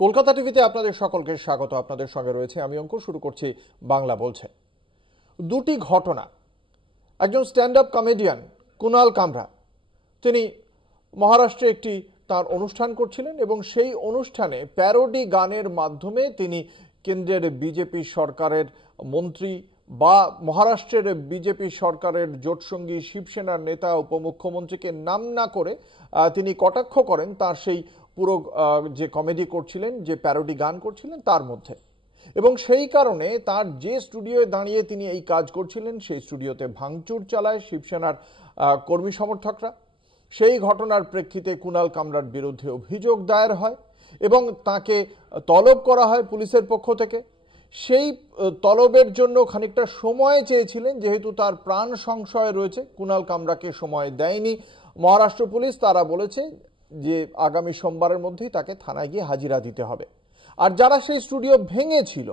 কলকাতা টিভিতে আপনাদের সকলকে স্বাগত। আপনাদের সঙ্গে রয়েছে আমি অঙ্কুর। শুরু করছি বাংলা বলছে। দুটি ঘটনা। একজন স্ট্যান্ড আপ কমেডিয়ান কুনাল কামরা, তিনি মহারাষ্ট্রে একটি তার অনুষ্ঠান করছিলেন এবং সেই অনুষ্ঠানে প্যারোডি গানের মাধ্যমে তিনি কেন্দ্রের বিজেপি সরকারের মন্ত্রী বা মহারাষ্ট্রের বিজেপি সরকারের জোটসঙ্গী শিবসেনার নেতা উপমুখ্যমন্ত্রীকে নাম না করে তিনি কটাক্ষ করেন তার সেই পুরো যে কমেডি করছিলেন, যে প্যারোডি গান করছিলেন তার মধ্যে। এবং সেই কারণে তার যে স্টুডিওয়ে দাঁড়িয়ে তিনি এই কাজ করছিলেন সেই স্টুডিওতে ভাঙচুর চালায় শিবসেনার কর্মী সমর্থকরা। সেই ঘটনার প্রেক্ষিতে কুনাল কামরার বিরুদ্ধে অভিযোগ দায়ের হয় এবং তাকে তলব করা হয় পুলিশের পক্ষ থেকে। সেই তলবের জন্য খানিকটা সময় চেয়েছিলেন, যেহেতু তার প্রাণ সংশয় রয়েছে। কুনাল কামরাকে সময় দেয়নি মহারাষ্ট্র পুলিশ। তারা বলেছে যে আগামী সোমবারের মধ্যেই তাকে থানায় গিয়ে হাজিরা দিতে হবে। আর যারা সেই স্টুডিও ভেঙেছিল,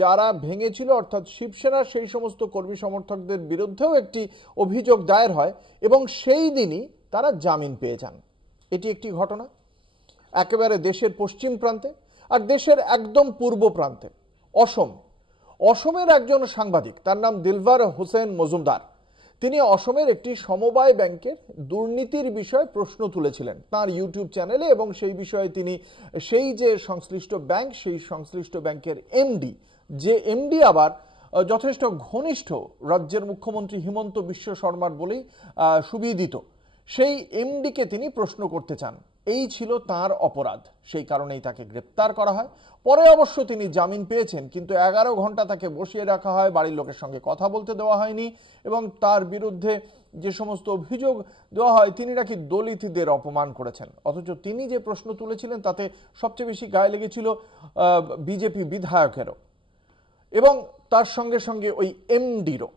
যারা ভেঙেছিল অর্থাৎ শিবসেনার সেই সমস্ত কর্মী সমর্থকদের বিরুদ্ধেও একটি অভিযোগ দায়ের হয় এবং সেই দিনই তারা জামিন পেয়ে যান। এটি একটি ঘটনা একেবারে দেশের পশ্চিম প্রান্তে। আর দেশের একদম পূর্ব প্রান্তে অসমের একজন সাংবাদিক, তার নাম দিলবার হোসেন মজুমদার। তিনি অসমের একটি সমবায় ব্যাংকের দুর্নীতির বিষয়ে প্রশ্ন তুলেছিলেন তার ইউটিউব চ্যানেলে এবং সেই বিষয়ে তিনি সেই যে সংশ্লিষ্ট ব্যাংক, সেই সংশ্লিষ্ট ব্যাংকের এমডি আবার যথেষ্ট ঘনিষ্ঠ রাজ্যের মুখ্যমন্ত্রী হিমন্ত বিশ্ব শর্মার বলেই সুবিদিত, সেই এমডিকে তিনি প্রশ্ন করতে চান। এই ছিল তার অপরাধ, সেই কারণেই তাকে গ্রেপ্তার করা হয়। পরে অবশ্য তিনি জামিন পেয়েছেন, কিন্তু 11 ঘন্টা তাকে বসিয়ে রাখা হয়, বাড়ির লোকের সঙ্গে কথা বলতে দেওয়া হয়নি এবং তার বিরুদ্ধে যে সমস্ত অভিযোগ দেওয়া হয় তিনি নাকি দলিতদের অপমান করেছেন। অথচ তিনি যে প্রশ্ন তুলেছিলেন তাতে সবচেয়ে বেশি গায়ে লেগেছিল বিজেপি বিধায়কেরও এবং তার সঙ্গে সঙ্গে ওই এমডিরও।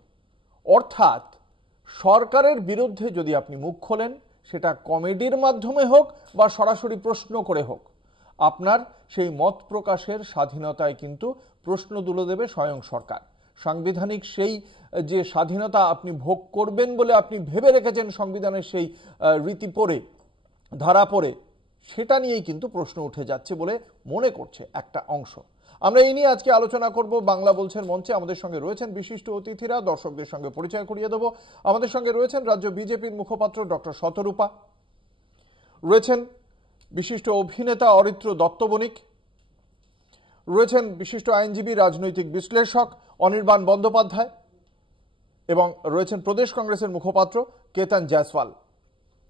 অর্থাৎ সরকারের বিরুদ্ধে যদি আপনি মুখ খোলেন, সেটা কমেডির মাধ্যমে হোক বা সরাসরি প্রশ্ন করে হোক, আপনার সেই মত প্রকাশের স্বাধীনতায় কিন্তু প্রশ্ন তুলে দেবে স্বয়ং সরকার। সাংবিধানিক সেই যে স্বাধীনতা আপনি ভোগ করবেন বলে আপনি ভেবে রেখেছেন সংবিধানের সেই রীতি পড়ে, ধারা পড়ে, সেটা নিয়েই কিন্তু প্রশ্ন উঠে যাচ্ছে বলে মনে করছে একটা অংশ। আমরা এই নিয়ে আজকে আলোচনা করব বাংলা বলছেন মঞ্চে। আমাদের সঙ্গে রয়েছেন বিশিষ্ট অতিথিরা, দর্শকদের সঙ্গে পরিচয় করিয়ে দেব। আমাদের সঙ্গে রয়েছেন রাজ্য বিজেপির মুখপাত্র ডক্টর শতরূপা, রয়েছেন বিশিষ্ট অভিনেতা অরিত্র দত্ত বণিক, রয়েছেন বিশিষ্ট আইনজীবী রাজনৈতিক বিশ্লেষক অনির্বাণ বন্দ্যোপাধ্যায় এবং রয়েছেন প্রদেশ কংগ্রেসের মুখপাত্র কেতন জয়সওয়াল।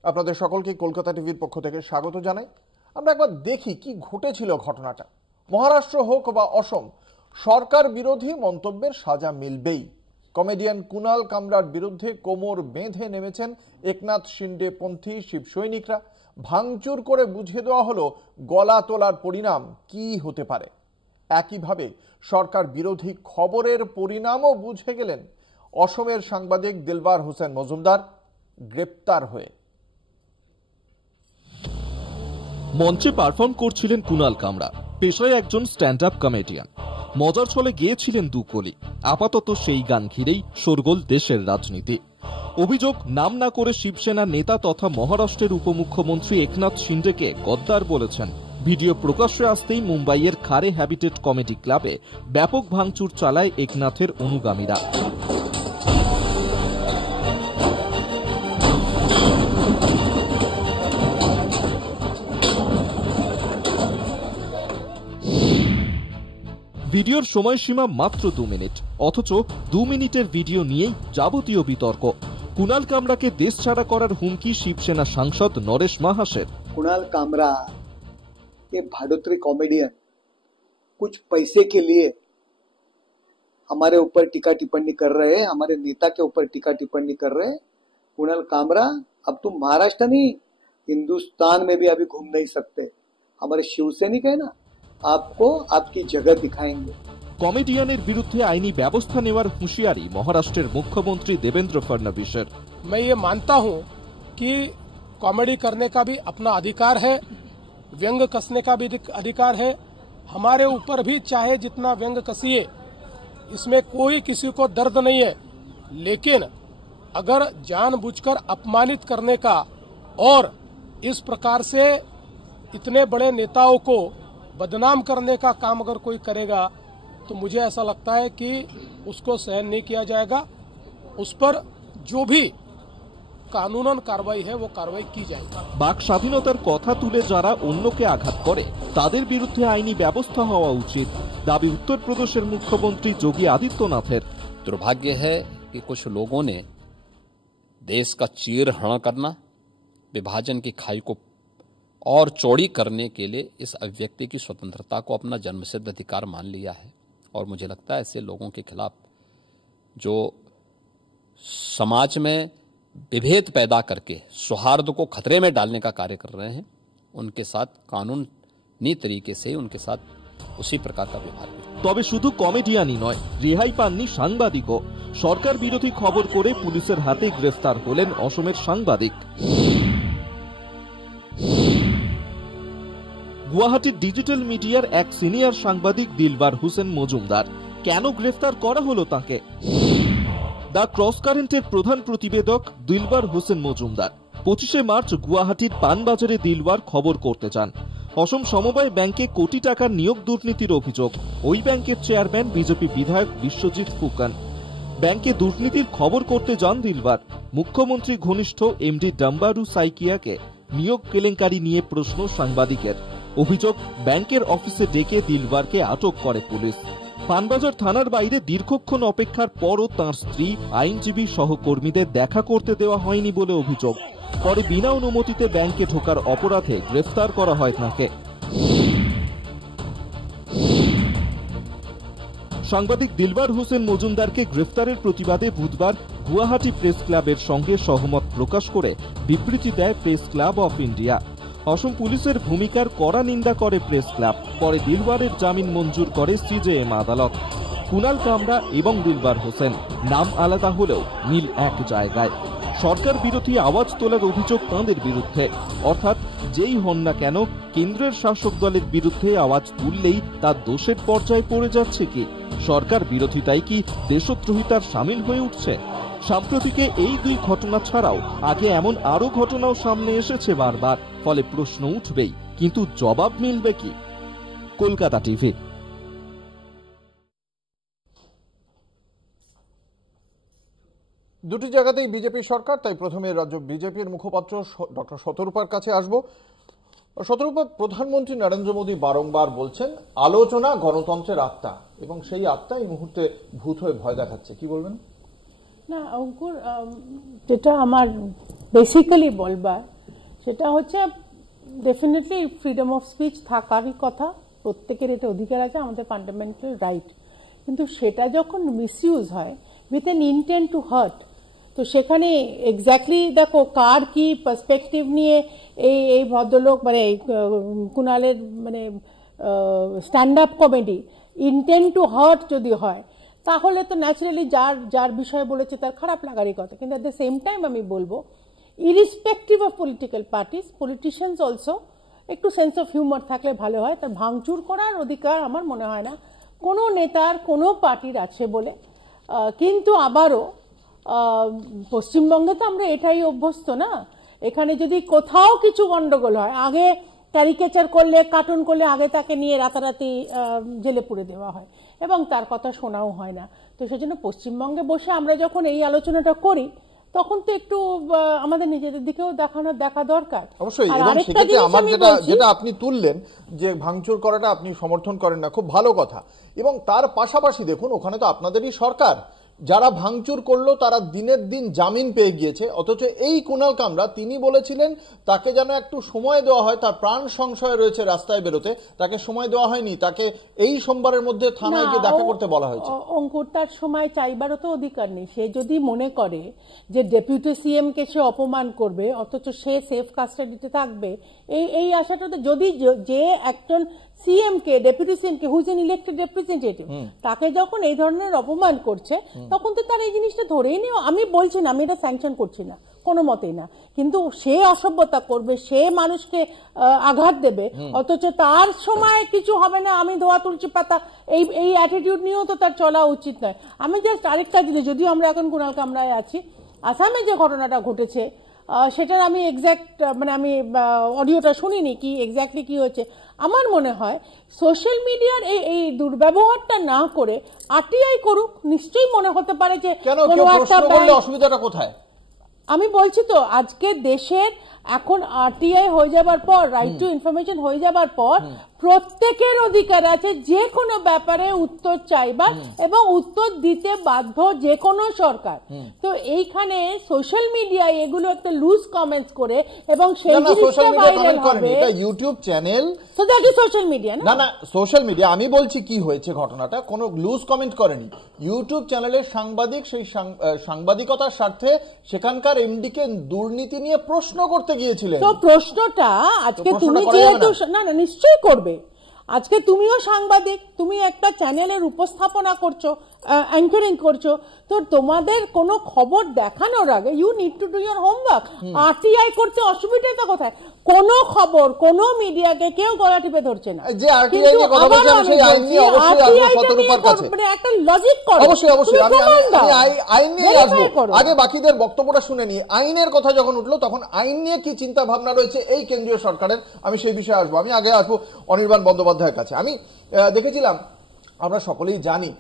আপনাদের সকলকে কলকাতা টিভির পক্ষ থেকে স্বাগত জানাই। আমরা একবার দেখি কি ঘটেছিল ঘটনাটা। মহারাষ্ট্র হোক বা অসম, সরকার বিরোধী মন্তব্যের সাজা মিলবেই। কমেডিয়ান কুনাল কামরার বিরুদ্ধে কোমর বেঁধে নেমেছেন একনাথ শিন্ডে পন্থী শিব সৈনিকরা। ভাঙচুর করে বুঝিয়ে দেওয়া হলো গলা তোলার পরিণাম কি হতে পারে। একইভাবে সরকার বিরোধী খবরের পরিণামও বুঝে গেলেন অসমের সাংবাদিক দিলবার হোসেন মজুমদার, গ্রেপ্তার হয়ে। মঞ্চে পারফর্ম করছিলেন কুনাল কামরা, পেশায় একজন স্ট্যান্ড আপ কমেডিয়ান। মজার ছলে গেয়েছিলেন দুকলি। আপাতত সেই গান ঘিরেই শোরগোল দেশের রাজনীতি। অভিযোগ, নাম না করে শিবসেনা নেতা তথা মহারাষ্ট্রের উপমুখ্যমন্ত্রী একনাথ শিন্ডেকে গদ্দার বলেছেন। ভিডিও প্রকাশ্যে আসতেই মুম্বাইয়ের খারে হ্যাবিটেট কমেডি ক্লাবে ব্যাপক ভাঙচুর চালায় একনাথের অনুগামীরা। ভিডিওর সময়সীমা মাত্র 2 মিনিট, অথচ 2 মিনিটের ভিডিও নিয়েই যাবতীয় বিতর্ক। কুনাল কামরাকে দেশ ছাড়া করার হুমকি শিবসেনা সাংসদ নরেশ মাহাসের। कुणाल कामरा ये भाड़ोत्री कॉमेडियन कुछ पैसे के लिए हमारे ऊपर टीका टिप्पणी कर रहे हैं, हमारे नेता के ऊपर टीका टिप्पणी कर रहे हैं। कुणाल कामरा, अब तुम महाराष्ट्र नहीं हिंदुस्तान में भी अभी घूम नहीं सकते। हमारे शिवसैनिक है ना, आपको आपकी जगह दिखाएंगे। কমেডিয়ানের বিরুদ্ধে আইনি ব্যবস্থা নেওয়ার হুঁশিয়ারি মহারাষ্ট্রের মুখ্যমন্ত্রী দেবেন্দ্র ফডনবিসের। मैं ये मानता हूं कि कॉमेडी करने का भी अपना अधिकार है, व्यंग कसने का भी अधिकार है। हमारे ऊपर भी चाहे जितना व्यंग कसिए, इसमें कोई किसी को दर्द नहीं है। लेकिन अगर जानबूझकर अपमानित करने का और इस प्रकार से इतने बड़े नेताओं को बदनाम करने का काम अगर कोई करेगा तो मुझे ऐसा लगता है कि उसको सहन नहीं किया जाएगा। उस पर जो भी কানুনন কারবাই হয় ও কারবাই কি যায়। বাক স্বাধীনতার কথা তুলে যারা অন্যকে আঘাত করে তাদের বিরুদ্ধে আইনি ব্যবস্থা হওয়া উচিত, দাবি উত্তরপ্রদেশের মুখ্যমন্ত্রী যোগী আদিত্যনাথের। दुर्भाग्य है कि कुछ लोगों ने देश का चीरहरण करना, विभाजन की खाई को और चौड़ी करने के लिए इस अभिव्यक्ति की स्वतंत्रता को अपना जन्मसिद्ध अधिकार मान लिया है। और मुझे लगता है ऐसे लोगों के खिलाफ जो समाज में विभेद पैदा करके सौहार्द को खतरे में डालने का कार्य कर रहे हैं, उनके साथ कानूनी तरीके से उनके साथ उसी प्रकार का व्यवहार। তবে শুধু কমেডিয়ানই নয়, রেহাই পাননি সাংবাদিকও। সরকার বিরোধী খবর করে পুলিশের হাতে গ্রেফতার হলেন অসমের সাংবাদিক। গুয়াহাটির ডিজিটাল মিডিয়ার এক সিনিয়র সাংবাদিক দিলবার হোসেন মজুমদার। কেন গ্রেফতার করা হলো তাকে? দ্য ক্রস কারেন্টের প্রধান প্রতিবেদক দিলবার হোসেন মজুমদার 25শে মার্চ গুয়াহাটির পানবাজারে দিলবার খবর করতে যান। অসম সমবায় ব্যাংকে কোটি টাকার নিয়োগ দুর্নীতির অভিযোগ। ওই ব্যাংকের চেয়ারম্যান বিজেপি বিধায়ক বিশ্বজিৎ ফুকন। ব্যাংকে দুর্নীতির খবর করতে যান দিলবার। মুখ্যমন্ত্রী ঘনিষ্ঠ এমডি ডাম্বারু সাইকিয়াকে নিয়োগ কেলেঙ্কারি নিয়ে প্রশ্ন সাংবাদিকের। অভিযোগ, ব্যাংকের অফিসে ডেকে দিলবারকে আটক করে পুলিশ। পানবাজার থানার বাইরে দীর্ঘক্ষণ অপেক্ষার পরও তাঁর স্ত্রী, আইনজীবী সহকর্মীদের দেখা করতে দেওয়া হয়নি বলে অভিযোগ। পরে বিনা অনুমতিতে ব্যাংকে ঢোকার অপরাধে গ্রেফতার করা হয় তাঁকে। সাংবাদিক দিলবার হোসেন মজুমদারকে গ্রেফতারের প্রতিবাদে বুধবার গুয়াহাটি প্রেস ক্লাবের সঙ্গে সহমত প্রকাশ করে বিবৃতি দেয় প্রেস ক্লাব অফ ইন্ডিয়া। অসম পুলিশের ভূমিকার কড়া নিন্দা করে প্রেস ক্লাব। পরে দিলবারের জামিন মঞ্জুর করে সিজেএম আদালত। কুনাল কামরা এবং দিলবার হোসেন নাম আলাদা হলেও মিল এক জায়গায়। সরকার বিরোধী আওয়াজ তোলার অভিযোগ তাঁদের বিরুদ্ধে। অর্থাৎ যেই হন না কেন, কেন্দ্রের শাসক দলের বিরুদ্ধে আওয়াজ তুললেই তার দোষের পর্যায়ে পড়ে যাচ্ছে কি? সরকার বিরোধিতাই কি দেশদ্রোহিতার সামিল হয়ে উঠছে? সাম্প্রতিকে এই দুই ঘটনা ছাড়াও আগে এমন আরো ঘটনাও সামনে এসেছে বারবার। ফলে প্রশ্ন উঠবেই, কিন্তু জবাব মিলবে কি? কলকাতা টিভি। দুটি জায়গাতেই বিজেপি সরকার, তাই প্রথমে রাজ্য বিজেপির মুখপাত্র ডক্টর শতরূপার কাছে আসবো। শতরূপা, প্রধানমন্ত্রী নরেন্দ্র মোদী বারংবার বলছেন আলোচনা গণতন্ত্রের আত্মা, এবং সেই আত্মা এই মুহূর্তে ভূত হয়ে ভয় দেখাচ্ছে, কি বলবেন? না অঙ্কুর, যেটা আমার বেসিক্যালি বলবার সেটা হচ্ছে ডেফিনেটলি ফ্রিডম অফ স্পিচ থাকারই কথা, প্রত্যেকের এটা অধিকার আছে, আমাদের ফান্ডামেন্টাল রাইট। কিন্তু সেটা যখন মিসইউজ হয় with an intent to hurt, তো সেখানে এক্স্যাক্টলি দেখো কার কি পার্সপেক্টিভ নিয়ে এই ভদ্রলোক মানে কুণালের মানে stand up comedy intent to hurt যদি হয়, তাহলে তো ন্যাচারালি যার বিষয়ে বলেছে তার খারাপ লাগারই কথা। কিন্তু অ্যাট দ্য সেম টাইম আমি বলবো, irrespective of political parties, politicians also একটু সেন্স অফ হিউমার থাকলে ভালো হয়। তার ভাঙচুর করার অধিকার আমার মনে হয় না কোনো নেতার কোনো পার্টির আছে বলে। কিন্তু আবারও পশ্চিমবঙ্গে তো আমরা এটাই অভ্যস্ত না। এখানে যদি কোথাও কিছু গন্ডগোল হয়, আগে ক্যারিকেচার করলে, কার্টুন করলে আগে তাকে নিয়ে রাতারাতি জেলে পুরে দেওয়া হয় এবং তার কথা শোনাও হয় না। তো সেজন্য পশ্চিমবঙ্গে বসে আমরা যখন এই আলোচনাটা করি, তখন তো একটু আমাদের নিজেদের দিকেও দেখা দরকার। অবশ্যই, এবং সেক্ষেত্রে আমার যেটা আপনি তুললেন যে ভাঙচুর করাটা আপনি সমর্থন করেন না, খুব ভালো কথা। এবং তার পাশাপাশি দেখুন, ওখানে তো আপনাদেরই সরকার, যারা ভাঙচুর করলো তারা দিনের দিন জামিন পেয়ে গিয়েছে। অথচ এই কুণাল কামরা, তিনি বলেছিলেন তাকে যেন একটু সময় দেওয়া হয়, তার প্রাণ সংশয় রয়েছে রাস্তায় বেরোতে, তাকে সময় দেওয়া হয়নি, তাকে এই সোমবারের মধ্যে থানায় গিয়ে দেখা করতে বলা হয়েছে। অঙ্কুর, তার সময় চাইবারও তো অধিকার নেই। সে যদি মনে করে যে ডেপুটি সিএম কে সে অপমান করবে অথচ সে সেফ কাস্টাডিতে থাকবে, এই আশাটা তো, যদি যে একজন সিএম কে, ডেপুটি সিএম কে, হুজ এন ইলেক্টেড রিপ্রেজেন্টেটিভ, তাকে যখন এই ধরনের অপমান করছে, তখন তো তার এই জিনিসটা ধরেই নেই। আমি বলছি না, আমি এটা স্যাংশন করছি না কোনো মতেই না, কিন্তু সে অসভ্যতা করবে, সে মানুষকে আঘাত দেবে, অথচ তার সময় কিছু হবে না, আমি ধোয়া তুলছি পাতা, এই অ্যাটিটিউড নিয়েও তো তার চলা উচিত নয়। আমি জাস্ট আরেকটা জিনিস, যদিও আমরা এখন কুণাল কামরায় আছি, আসামে যে ঘটনাটা ঘটেছে, সেটার আমি এক্স্যাক্ট মানে আমি অডিওটা শুনিনি কি এক্স্যাক্টলি কি হচ্ছে। আমার মনে হয় সোশ্যাল মিডিয়ার এই দুর্ব্যবহারটা না করে আরটিআই করুক। নিশ্চয়ই মনে হতে পারে যে কোনো একটা অসুবিধাটা কোথায়, আমি বলছি তো আজকে দেশের এখন আরটিআই হয়ে যাবার পর, রাইট টু ইনফরমেশন হয়ে যাবার পর প্রত্যেকের অধিকার আছে যে কোনো ব্যাপারে উত্তর চাইবার এবং উত্তর দিতে বাধ্য যে কোনো সরকার। তো এইখানে সোশ্যাল মিডিয়ায় এগুলো একটা লুজ কমেন্টস করে এবং সেই জিনিসটা ভাইরাল হবে। এটা ইউটিউব চ্যানেল, তো দ্যাট ইজ সোশ্যাল মিডিয়া না? না সোশ্যাল মিডিয়া। আমি বলছি কি হয়েছে ঘটনাটা, কোনো লুজ কমেন্ট করেনি। ইউটিউব চ্যানেলের সাংবাদিক সেই সাংবাদিকতার স্বার্থে সেখানকার এমডি কে দুর্নীতি নিয়ে প্রশ্ন করতে গিয়েছিলেন। তো প্রশ্নটা আজকে তুমি যেহেতু না নিশ্চয়ই করবে, আজকে তুমিও সাংবাদিক, তুমি একটা চ্যানেলের উপস্থাপনা করছো, অ্যাঙ্কারিং করছো, তো তোমাদের কোনো খবর দেখানোর আগে you need to do your homework. RTI করতে অসুবিধাটা কোথায়? কোনো খবর কোনো মিডিয়াকে কেউ গলা টিপে ধরছে না। যে আরটিআই নিয়ে কথা বলছেন সেই আইন নিয়ে অবশ্যই আসবে শতরূপার কাছে, মানে একটা লজিক করো। অবশ্যই আমি আইন নিয়ে আসবো। আগে বাকিদের বক্তব্যটা শুনে নিই। আইনের কথা যখন উঠলো তখন আইন নিয়ে কি চিন্তা ভাবনা রয়েছে এই কেন্দ্রীয় সরকারের, আমি সেই বিষয়ে আসবো। আমি আগে আসবো অনির্বাণ বন্দ্যোপাধ্যায়ের কাছে। আমি দেখেছিলাম, আমরা সকলেই জানি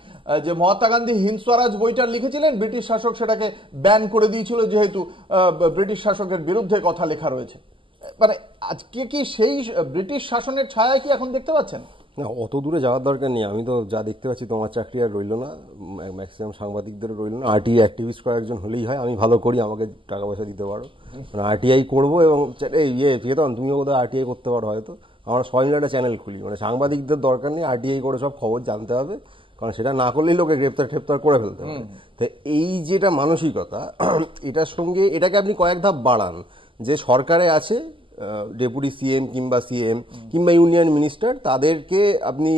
যে মহাত্মা গান্ধী হিন্দ স্বরাজ বইটা লিখেছিলেন, ব্রিটিশ শাসক সেটাকে ব্যান করে দিয়েছিল যেহেতু ব্রিটিশ শাসকের বিরুদ্ধে কথা লেখা রয়েছে। মানে আজকে কি সেই ব্রিটিশ শাসনের ছায়া কি এখন দেখতে পাচ্ছেন? না, অত দূরে যাওয়ার দরকার নেই। আমি তো যা দেখতে পাচ্ছি তোমার চাকরি আর রইল না, ম্যাক্সিমাম সাংবাদিকদেরও রইল না। আরটিআই অ্যাক্টিভিস্ট করা একজন হলেই হয়। আমি ভালো করি, আমাকে টাকা পয়সা দিতে পারো, মানে আরটিআই করবো। এবং চেতন তুমিও বোধহয় আরটিআই করতে পারো হয়তো। আমরা সবাই মিলে একটা চ্যানেল খুলি, মানে সাংবাদিকদের দরকার নেই, আরটিআই করে সব খবর জানতে হবে, কারণ সেটা না করলেই লোকে গ্রেপ্তার করে ফেলতে হবে। তো এই যেটা মানসিকতা, এটার সঙ্গে এটাকে আপনি কয়েক ধাপ বাড়ান, যে সরকারে আছে ডেপুটি সিএম কিংবা সিএম কিংবা ইউনিয়ন মিনিস্টার, তাদেরকে আপনি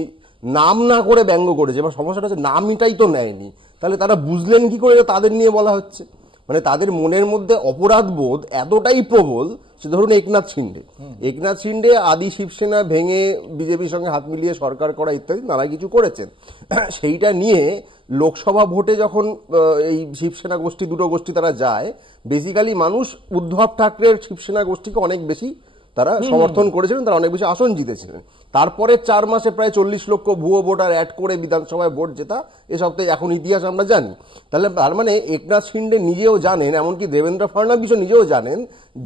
নাম না করে ব্যঙ্গ করেছে। এবার সমস্যাটা হচ্ছে নামটাই তো নেয়নি, তাহলে তারা বুঝলেন কি করে তাদের নিয়ে বলা হচ্ছে? মানে তাদের মনের মধ্যে অপরাধ বোধ এতটাই প্রবল। সে ধরুন একনাথ শিন্ডে আদি শিবসেনা ভেঙে বিজেপির সঙ্গে হাত মিলিয়ে সরকার করা ইত্যাদি নানা কিছু করেছেন। সেইটা নিয়ে লোকসভা ভোটে যখন এই শিবসেনা গোষ্ঠী, দুটো গোষ্ঠী তারা যায়, বেসিক্যালি মানুষ উদ্ধব ঠাকরের শিবসেনা গোষ্ঠীকে অনেক বেশি তারা সমর্থন করেছিলেন, তারা অনেক বেশি আসন জিতেছিলেন। তারপরে 4 মাসে প্রায় 40 লক্ষ ভুয়ো ভোটার অ্যাড করে বিধানসভায় ভোট জেতা, এসব তো এখন ইতিহাস আমরা জানি। তাহলে তার মানে একনাথ শিন্ডে নিজেও জানেন, এমনকি দেবেন্দ্র ফডনবিসও নিজেও জানেন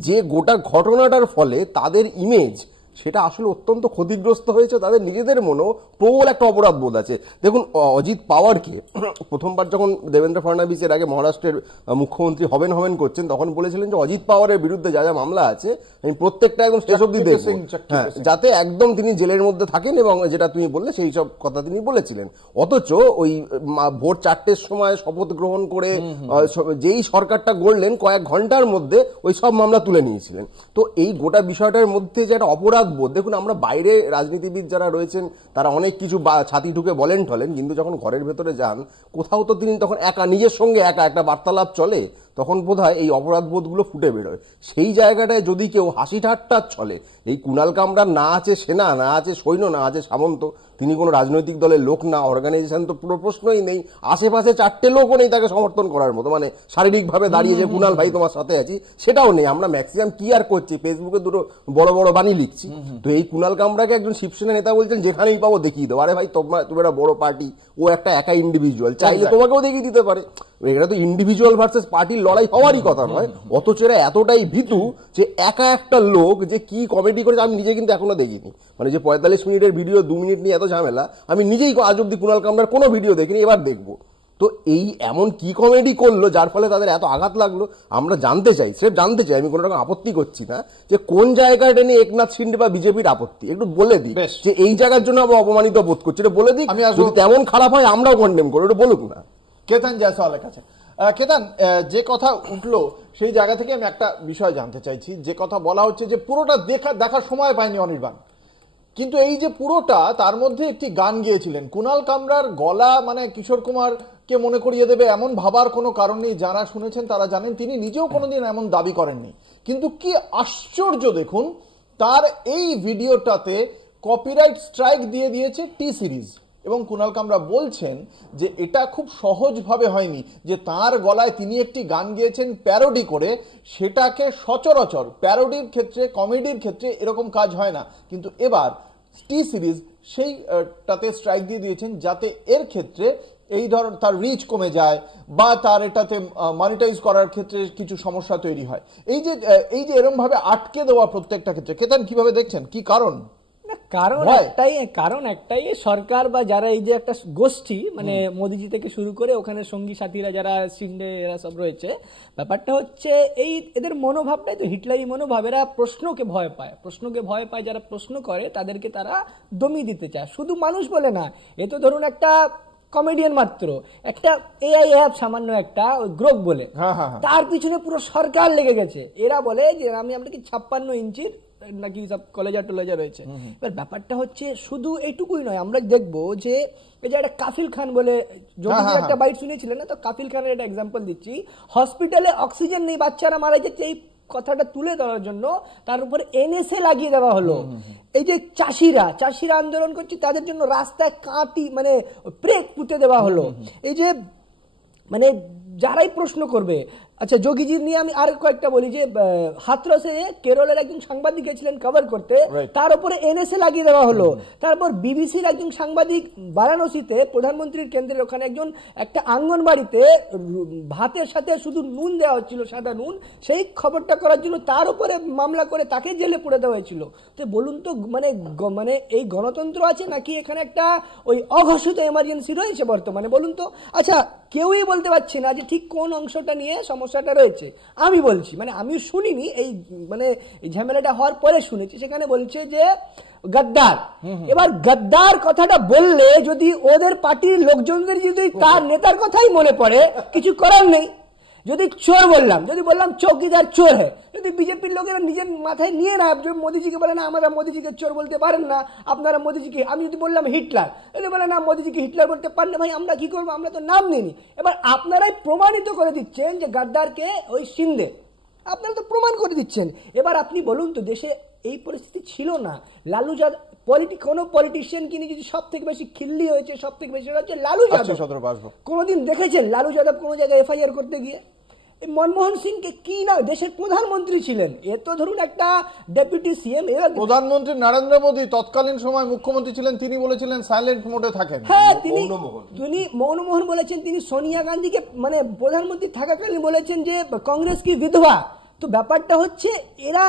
যে গোটা ঘটনাটার ফলে তাদের ইমেজ সেটা আসলে অত্যন্ত ক্ষতিগ্রস্ত হয়েছে। তাদের নিজেদের মনেও প্রবল একটা অপরাধ বোধ আছে। দেখুন, অজিত পাওয়ারকে প্রথমবার যখন দেবেন্দ্র ফডনবিস এর আগে মহারাষ্ট্রের মুখ্যমন্ত্রী হবেন করছেন, তখন বলেছিলেন যে অজিত পাওয়ারের বিরুদ্ধে যা যা মামলা আছে আমি প্রত্যেকটা একদম শেষ অবধি দেখব, যাতে একদম তিনি জেলের মধ্যে থাকেন, এবং যেটা তুমি বললে সেই সব কথা তিনি বলেছিলেন। অথচ ওই ভোর 4টের সময় শপথ গ্রহণ করে যেই সরকারটা গড়লেন কয়েক ঘন্টার মধ্যে ওই সব মামলা তুলে নিয়েছিলেন। তো এই গোটা বিষয়টার মধ্যে যে একটা অপরাধ বোধ, দেখুন আমরা বাইরে রাজনীতিবিদ যারা রয়েছেন তারা অনেক কিছু ছাতি ঢুকে বলেন টলেন, কিন্তু যখন ঘরের ভেতরে যান কোথাও তো তিনি তখন একা নিজের সঙ্গে একটা বার্তালাপ চলে, তখন বোধহয় এই অপরাধ বোধগুলো ফুটে বেরোয়। সেই জায়গাটায় যদি কেউ হাসি ঠাট্টার চলে, এই কুণাল কামরার না আছে সেনা, না আছে সৈন্য, না আছে সামন্ত, তিনি কোনো রাজনৈতিক দলের লোক না, অর্গানাইজেশন তো পুরো প্রশ্নই নেই, আশেপাশে 4টে লোকও নেই তাকে সমর্থন করার মতো, মানে শারীরিকভাবে দাঁড়িয়ে যে কুণাল ভাই তোমার সাথে আছি সেটাও নেই। আমরা ম্যাক্সিমাম কি আর করছি, ফেসবুকে দুটো বড় বড় বাণী লিখছি। তো এই কুণাল কামরাকে একজন শিবসেনা নেতা বলছেন যেখানেই পাবো দেখিয়ে দেবো। আরে ভাই, তুমি একটা বড় পার্টি, ও একটা একা ইন্ডিভিজুয়াল, চাইলে তোমাকেও দেখিয়ে দিতে পারে। এটা তো ইন্ডিভিজুয়াল ভার্সেস পার্টির লড়াই হওয়ারই কথা নয়। অথচ এরা এতটাই ভীতু যে একা একটা লোক যে কি কমেডি করেছে আমি নিজে কিন্তু এখনো দেখিনি। মানে যে 45 মিনিটের ভিডিও 2 মিনিট নিয়ে এত ঝামেলা, আমি নিজেই আজ অব্দি কুণাল কামরার কোনো ভিডিও দেখিনি, এবার দেখবো। তো এই এমন কি কমেডি করলো যার ফলে তাদের এত আঘাত লাগলো, আমরা জানতে চাই, সেটা জানতে চাই। আমি কোনো রকম আপত্তি করছি না, যে কোন জায়গাটা নিয়ে একনাথ শিন্ডে বা বিজেপির আপত্তি একটু বলে দিই, যে এই জায়গার জন্য আমরা অপমানিত বোধ করছি, এটা বলে দিই। যদি তেমন খারাপ হয় আমরাও কন্ডেম করি, এটা বলুক না। কেতন জয়সওয়ালের কাছে। কেতন, যে কথা উঠলো সেই জায়গা থেকে আমি একটা বিষয় জানতে চাইছি। যে কথা বলা হচ্ছে যে পুরোটা দেখার সময় পায়নি অনির্বাণ, কিন্তু এই যে পুরোটা, তার মধ্যে একটি গান গিয়েছিলেন কুণাল কামরার গলা, মানে কিশোর কুমারকে মনে করিয়ে দেবে এমন ভাবার কোনো কারণ নেই। যারা শুনেছেন তারা জানেন তিনি নিজেও কোনোদিন এমন দাবি করেননি। কিন্তু কি আশ্চর্য দেখুন, তার এই ভিডিওটাতে কপিরাইট স্ট্রাইক দিয়ে দিয়েছে টি সিরিজ, এবং কুণাল কামরা বলছেন যে এটা খুব সহজভাবে হয়নি, যে তার গলায় তিনি একটি গান গেয়েছেন প্যারোডি করে, সেটাকে সচরাচর প্যারোডির ক্ষেত্রে, কমেডির ক্ষেত্রে এরকম কাজ হয় না, কিন্তু এবার টি সিরিজ সেইটাতে স্ট্রাইক দিয়ে দিয়েছেন যাতে এর ক্ষেত্রে এই ধরনের তার রিচ কমে যায় বা তার এটাতে মনিটাইজ করার ক্ষেত্রে কিছু সমস্যা তৈরি হয়। এই যে এরকম ভাবে আটকে দেওয়া প্রত্যেকটা ক্ষেত্রে, কেতন কিভাবে দেখছেন, কি কারণ? কারণ একটাই সরকার বা যারা এই যে একটা গোষ্ঠী, মানে মোদিজি থেকে শুরু করে ওখানে সঙ্গী সাথীরা যারা সিন্ডে এরা সব রয়েছে, ব্যাপারটা হচ্ছে এই এদের মনোভাবটাই তো হিটলারি মনোভাব। এরা প্রশ্নকে ভয় পায়, যারা প্রশ্ন করে তাদেরকে তারা দমিয়ে দিতে চায়। শুধু মানুষ বলে না, এ তো ধরুন একটা কমেডিয়ান মাত্র, একটা এআই অ্যাপ সামান্য একটা গ্রোক বলে, তার পিছনে পুরো সরকার লেগে গেছে। এরা বলে যে আমরা কি 56 ইঞ্চির নাকি সব কলেজা টলেজা রয়েছে। এবার ব্যাপারটা হচ্ছে শুধু এইটুকুই নয়, আমরা দেখবো যে এই যে একটা কাফিল খান বলে একটা বাইট শুনেছিলেন না, তো কাফিল খানের একটা এক্সাম্পল দিচ্ছি। হসপিটালে অক্সিজেন নেই, বাচ্চারা মারা যাচ্ছে, এই কথাটা তুলে দেওয়ার জন্য তার উপর এনএসএ লাগিয়ে দেওয়া হলো। এই যে চাষিরা আন্দোলন করছে, তাদের জন্য রাস্তায় কাঁটি মানে প্রেক পুঁতে দেওয়া হলো। এই যে মানে যারাই প্রশ্ন করবে, আচ্ছা যোগীজির নিয়ে আমি আর কয়েকটা বলি, যে হাতরসে কেরলের একজন সাংবাদিক গেছিলেন কভার করতে, তার উপরে এনএসএ লাগিয়ে দেওয়া হলো। তারপর বিবিসির একজন সাংবাদিক বারাণসীতে প্রধানমন্ত্রীর কেন্দ্রের ওখানে একটা আঙ্গনবাড়িতে ভাতের সাথে শুধু নুন দেওয়া হচ্ছিল, সাদা নুন, সেই খবরটা করার জন্য তার উপরে মামলা করে তাকে জেলে পুরে দেওয়া হয়েছিল। তো বলুন তো মানে এই গণতন্ত্র আছে নাকি এখানে একটা ওই অঘোষিত এমার্জেন্সি রয়েছে বর্তমানে, বলুন তো? আচ্ছা, কেউই বলতে পারছি না যে ঠিক কোন অংশটা নিয়ে সমস্যাটা রয়েছে। আমি বলছি, মানে আমি শুনিনি, এই মানে এই ঝামেলাটা হওয়ার পরে শুনেছি, সেখানে বলছে যে গদ্দার। এবার গদ্দার কথাটা বললে যদি ওদের পার্টির লোকজনদের যদি তার নেতার কথাই মনে পড়ে, কিছু করার নেই। যদি চোর বললাম, যদি বললাম চৌকিদার চোর হ্যাঁ, যদি বিজেপির লোকেরা নিজের মাথায় নিয়ে না, মোদিজিকে বলে না আমরা মোদিজিকে চোর বলতে পারেন না, আপনারা মোদিজিকে, আমি যদি বললাম হিটলার, যদি বলে না মোদিজিকে হিটলার বলতে পারেন না, ভাই আমরা কি করবো, আমরা তো নাম নিইনি। এবার আপনারাই প্রমাণিত করে দিচ্ছেন যে গাদ্দারকে ওই সিন্ধে, আপনারা তো প্রমাণ করে দিচ্ছেন। এবার আপনি বলুন তো, দেশে এই পরিস্থিতি ছিল না। লালু যাদব কোনো পলিটিশিয়ানকে নিয়ে যদি সব থেকে বেশি খিল্লি হয়েছে, সব থেকে বেশি হচ্ছে লালু যাদব। কোনোদিন দেখেছেন লালু যাদব কোনো জায়গায় এফআইআর করতে গিয়ে? মনমোহন সিংকে কি না, দেশের প্রধানমন্ত্রী ছিলেন, এ তো ধরুন একটা ডেপুটি সিএম। প্রধানমন্ত্রী নরেন্দ্র মোদী তৎকালীন সময় মুখ্যমন্ত্রী ছিলেন, তিনি বলেছিলেন সাইলেন্ট মোডে থাকেন। হ্যাঁ, তিনি মনমোহন বলেছেন, তিনি সোনিয়া গান্ধীকে মানে প্রধানমন্ত্রী থাকাকালীন বলেছেন যে কংগ্রেস কি বিধবা। তো ব্যাপারটা হচ্ছে এরা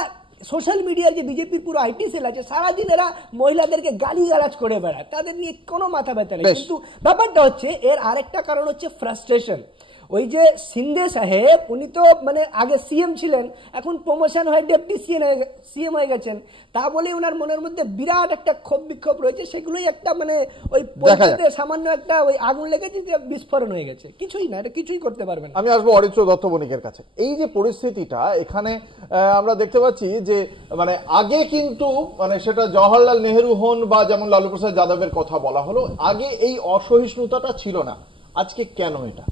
সোশ্যাল মিডিয়ার যে বিজেপির পুরো আইটি সেল আছে, সারাদিন এরা মহিলাদেরকে গালিগালাজ করে বেড়ায়, তাদের নিয়ে কোনো মাথা ব্যথা নেই। কিন্তু ব্যাপারটা হচ্ছে এর আরেকটা কারণ হচ্ছে ফ্রাস্ট্রেশন। ওই যে সিন্ধে সাহেব, উনি তো মানে আগে সিএম ছিলেন, এখন প্রমোশন হয়ে ডেপুটি সিএম হয়ে গেছেন, তা বলে ওনার মনের মধ্যে বিরাট একটা ক্ষোভ বিক্ষোভ রয়েছে। সেগুলোই একটা মানে ওই সামান্য একটা ওই আগুন লেগেছে, বিস্ফোরণ হয়ে গেছে, কিছুই না, এটা কিছুই করতে পারবে না। আমি আসবো অরিত্র দত্ত বণিকের কাছে। এই যে পরিস্থিতিটা এখানে আমরা দেখতে পাচ্ছি যে মানে আগে কিন্তু মানে সেটা জওহরলাল নেহেরু হন বা যেমন লালু প্রসাদ যাদবের কথা বলা হলো, আগে এই অসহিষ্ণুতাটা ছিল না, আজকে কেন এটা?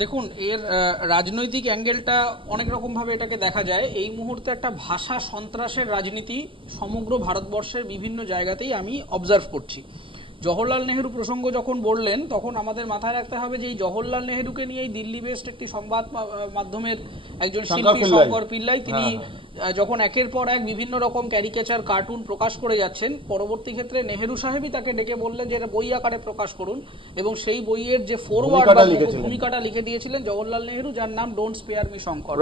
দেখুন, এর রাজনৈতিক অ্যাঙ্গেলটা অনেক রকম ভাবে এটাকে দেখা যায়। এই মুহূর্তে একটা ভাষা সন্ত্রাসের রাজনীতি সমগ্র ভারতবর্ষের বিভিন্ন জায়গাতেই আমি অবজার্ভ করছি। জওহরলাল নেহেরু প্রসঙ্গ যখন বললেন, তখন আমাদের মাথায় রাখতে হবে যে এই জওহরলাল নেহেরুকে নিয়ে দিল্লি বেস্ট একটি সংবাদ মাধ্যমের একজন শিল্পী শঙ্কর পিল্লাই, তিনি যখন একের পর এক বিভিন্ন রকম ক্যারিকেচার কার্টুন প্রকাশ করে যাচ্ছেন, পরবর্তী ক্ষেত্রে নেহেরু সাহেবই তাকে ডেকে বললেন যে এটা বই আকারে প্রকাশ করুন, এবং সেই বইয়ের যে ফরওয়ার্ড ভূমিকাটা লিখে দিয়েছিলেন জওহরলাল নেহেরু, যার নাম ডোন্ট স্পেয়ার মি শঙ্কর।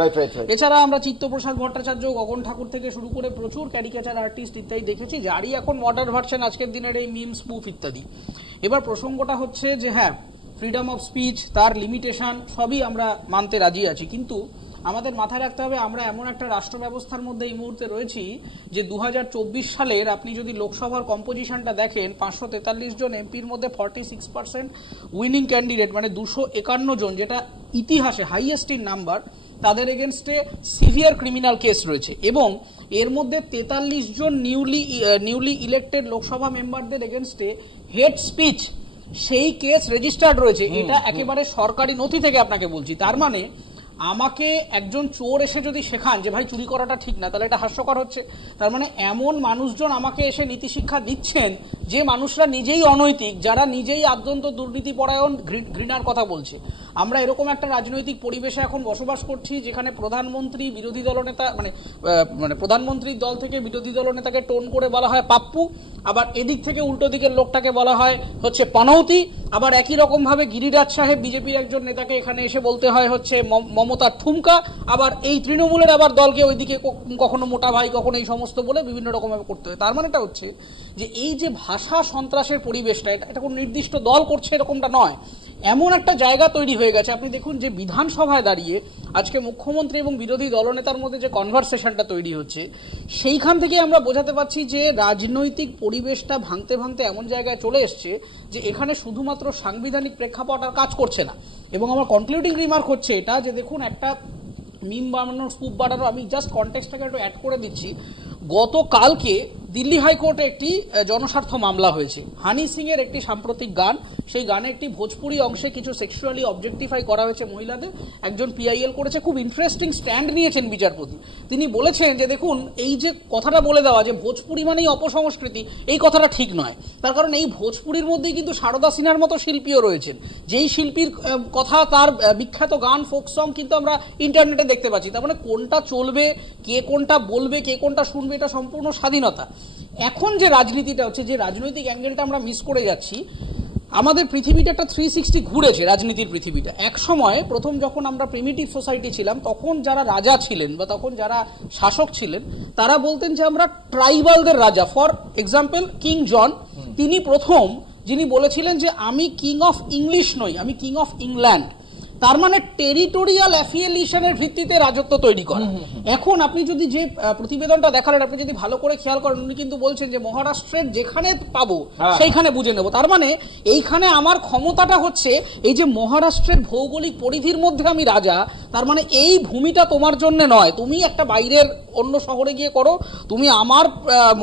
এছাড়া আমরা চিত্তপ্রসাদ ভট্টাচার্য, গগন ঠাকুর থেকে শুরু করে প্রচুর ক্যারিকেচার আর্টিস্ট ইত্যাদি দেখেছি, যারই এখন মডার্ন ভার্সন আজকের দিনের এই মিম স্পুফ ইত্যাদি। এবার প্রসঙ্গটা হচ্ছে যে হ্যাঁ, ফ্রিডম অফ স্পিচ, তার লিমিটেশন সবই আমরা মানতে রাজি আছি, কিন্তু আমাদের মাথায় রাখতে হবে আমরা এমন একটা রাষ্ট্র ব্যবস্থার মধ্যে এই মুহূর্তে রয়েছি যে 2024 সালের আপনি যদি লোকসভার কম্পোজিশনটা দেখেন, 543 জন এমপির মধ্যে 46% উইনিং ক্যান্ডিডেট, মানে 251 জন, যেটা ইতিহাসে হাইয়েস্ট ইন নাম্বার, তাদের এগেনস্টে সিভিয়ার ক্রিমিনাল কেস রয়েছে, এবং এর মধ্যে 43 জন নিউলি ইলেক্টেড লোকসভা মেম্বারদের এগেনস্টে হেড স্পিচ সেই কেস রেজিস্টার্ড রয়েছে। এটা একেবারে সরকারি নথি থেকে আপনাকে বলছি। তার মানে আমাকে একজন চোর এসে যদি শেখান যে ভাই চুরি করাটা ঠিক না, তাহলে এটা হাস্যকর হচ্ছে। তার মানে এমন মানুষজন আমাকে এসে নীতিশিক্ষা দিচ্ছেন যে মানুষরা নিজেই অনৈতিক, যারা নিজেই আদ্যন্ত দুর্নীতিপরায়ণ, ঘৃণার কথা বলছে। আমরা এরকম একটা রাজনৈতিক পরিবেশে এখন বসবাস করছি যেখানে প্রধানমন্ত্রী বিরোধী দলনেতা মানে প্রধানমন্ত্রীর দল থেকে বিরোধী দলনেতাকে টোন করে বলা হয় পাপ্পু, আবার এদিক থেকে উল্টো দিকের লোকটাকে বলা হয় হচ্ছে পনৌতি, আবার একই রকম ভাবে গিরিরাজ সাহেব বিজেপির একজন নেতাকে এখানে এসে বলতে হয় হচ্ছে মমতার ঠুমকা, আবার এই তৃণমূলের আবার দলকে ওইদিকে কখনো মোটা ভাই কখনো এই সমস্ত বলে বিভিন্ন রকম ভাবে করতে হয়। তার মানেটা হচ্ছে যে এই যে ভাষা সন্ত্রাসের পরিবেশটা, এটা কোনো নির্দিষ্ট দল করছে এরকমটা নয়, এমন একটা জায়গা তৈরি হয়ে গেছে। আপনি দেখুন যে বিধানসভায় দাঁড়িয়ে আজকে মুখ্যমন্ত্রী এবং বিরোধী দলনেতার মধ্যে যে কনভারসেশনটা তৈরি হচ্ছে, সেইখান থেকে আমরা বোঝাতে পারছি যে রাজনৈতিক পরিবেশটা ভাঙতে ভাঙতে এমন জায়গায় চলে এসছে যে এখানে শুধুমাত্র সাংবিধানিক প্রেক্ষাপট আর কাজ করছে না। এবং আমার কনক্লুডিং রিমার্ক হচ্ছে এটা যে দেখুন, একটা মিম বানানোর, স্কুপ বানানো, আমি জাস্ট কনটেক্সটটাকে একটু অ্যাড করে দিচ্ছি। গতকালকে দিল্লি হাইকোর্টে একটি জনস্বার্থ মামলা হয়েছে। হানি সিং এর একটি সাম্প্রতিক গান, সেই গানে একটি ভোজপুরি অংশে কিছু সেক্সুয়ালি অবজেক্টিফাই করা হয়েছে মহিলাদের, একজন পিআইএল করেছে। খুব ইন্টারেস্টিং স্ট্যান্ড নিয়েছেন বিচারপতি। তিনি বলেছেন যে দেখুন, এই যে কথাটা বলে দেওয়া যে ভোজপুরি মানেই অপসংস্কৃতি, এই কথাটা ঠিক নয়। তার কারণ এই ভোজপুরির মধ্যেই কিন্তু সারদা সিনহার মতো শিল্পীও রয়েছেন, যেই শিল্পীর কথা, তার বিখ্যাত গান, ফোক সং কিন্তু আমরা ইন্টারনেটে দেখতে পাচ্ছি। তার মানে কোনটা চলবে, কে কোনটা বলবে, কে কোনটা শুনবে, এটা সম্পূর্ণ স্বাধীনতা। এখন যে রাজনীতিটা হচ্ছে, যে রাজনৈতিক অ্যাঙ্গেলটা আমরা মিস করে যাচ্ছি, আমাদের পৃথিবীটা একটা 360 ঘুরেছে, রাজনীতির পৃথিবীটা। এক সময় প্রথম যখন আমরা প্রিমিটিভ সোসাইটি ছিলাম, তখন যারা রাজা ছিলেন বা তখন যারা শাসক ছিলেন, তারা বলতেন যে আমরা ট্রাইবালদের রাজা। ফর এক্সাম্পল, কিং জন, তিনি প্রথম যিনি বলেছিলেন যে আমি কিং অফ ইংলিশ নই, আমি কিং অফ ইংল্যান্ড। তার মানে টেরিটোরিয়াল অ্যাফিলিয়েশনের ভিত্তিতে রাজত্ব তৈরি করা। এখন আপনি যদি যে প্রতিবেদনটা দেখালেন, আপনি যদি ভালো করে খেয়াল করেন, উনি কিন্তু বলছেন যে মহারাষ্ট্রের যেখানে পাবো সেইখানে বুঝে নেব। তার মানে এইখানে আমার ক্ষমতাটা হচ্ছে এই যে মহারাষ্ট্রের ভৌগোলিক পরিধির মধ্যে আমি রাজা। তার মানে এই ভূমিটা তোমার জন্য নয়, তুমি একটা বাইরের অন্য শহরে গিয়ে করো, তুমি আমার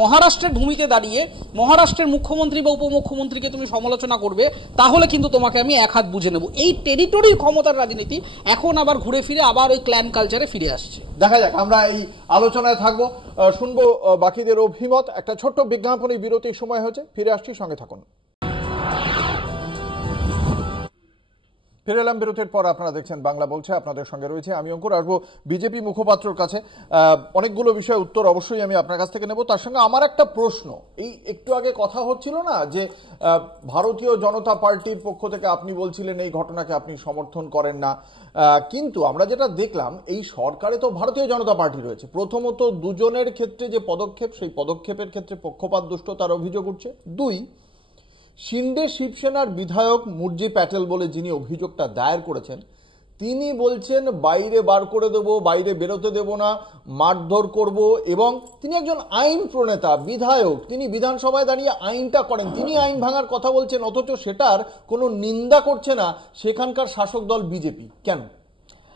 মহারাষ্ট্রের ভূমিতে দাঁড়িয়ে মহারাষ্ট্রের মুখ্যমন্ত্রী বা উপমুখ্যমন্ত্রীকে তুমি সমালোচনা করবে, তাহলে কিন্তু তোমাকে আমি এক হাত বুঝে নেব। এই টেরিটরির ক্ষমতার রাজনীতি এখন আবার ঘুরে ফিরে আবার ওই ক্ল্যান কালচারে ফিরে আসছে। দেখা যাক, আমরা এই আলোচনায় থাকবো, শুনবো বাকিদের অভিমত। একটা ছোট্ট বিজ্ঞাপনী বিরতির সময় হয়েছে, ফিরে আসছি, সঙ্গে থাকুন। ফিরে এলাম বিরতির পর। আপনারা দেখছেন বাংলা বলছে, আপনাদের সঙ্গে রয়েছে আমি অঙ্কুর। আসবো বিজেপি মুখপাত্রর কাছে, অনেকগুলো বিষয় উত্তর অবশ্যই আমি আপনার কাছ থেকে নেব। তার সঙ্গে আমার একটা প্রশ্ন, এই একটু আগে কথা হচ্ছিল না যে ভারতীয় জনতা পার্টির পক্ষ থেকে আপনি বলছিলেন এই ঘটনাকে আপনি সমর্থন করেন না, কিন্তু আমরা যেটা দেখলাম এই সরকারে তো ভারতীয় জনতা পার্টি রয়েছে। প্রথমত দুজনের ক্ষেত্রে যে পদক্ষেপ, সেই পদক্ষেপের ক্ষেত্রে পক্ষপাত দুষ্টতার অভিযোগ উঠছে। দুই, শিন্ডে শিবসেনার বিধায়ক মুরজি প্যাটেল বলে যিনি অভিযোগটা দায়ের করেছেন, তিনি বলছেন বাইরে বার করে দেব, বাইরে বেরোতে দেব না, মারধর করব। এবং তিনি একজন আইন প্রণেতা, বিধায়ক, তিনি বিধানসভায় দাঁড়িয়ে আইনটা করেন, তিনি আইন ভাঙার কথা বলছেন, অথচ সেটার কোনো নিন্দা করছে না সেখানকার শাসক দল বিজেপি। কেন?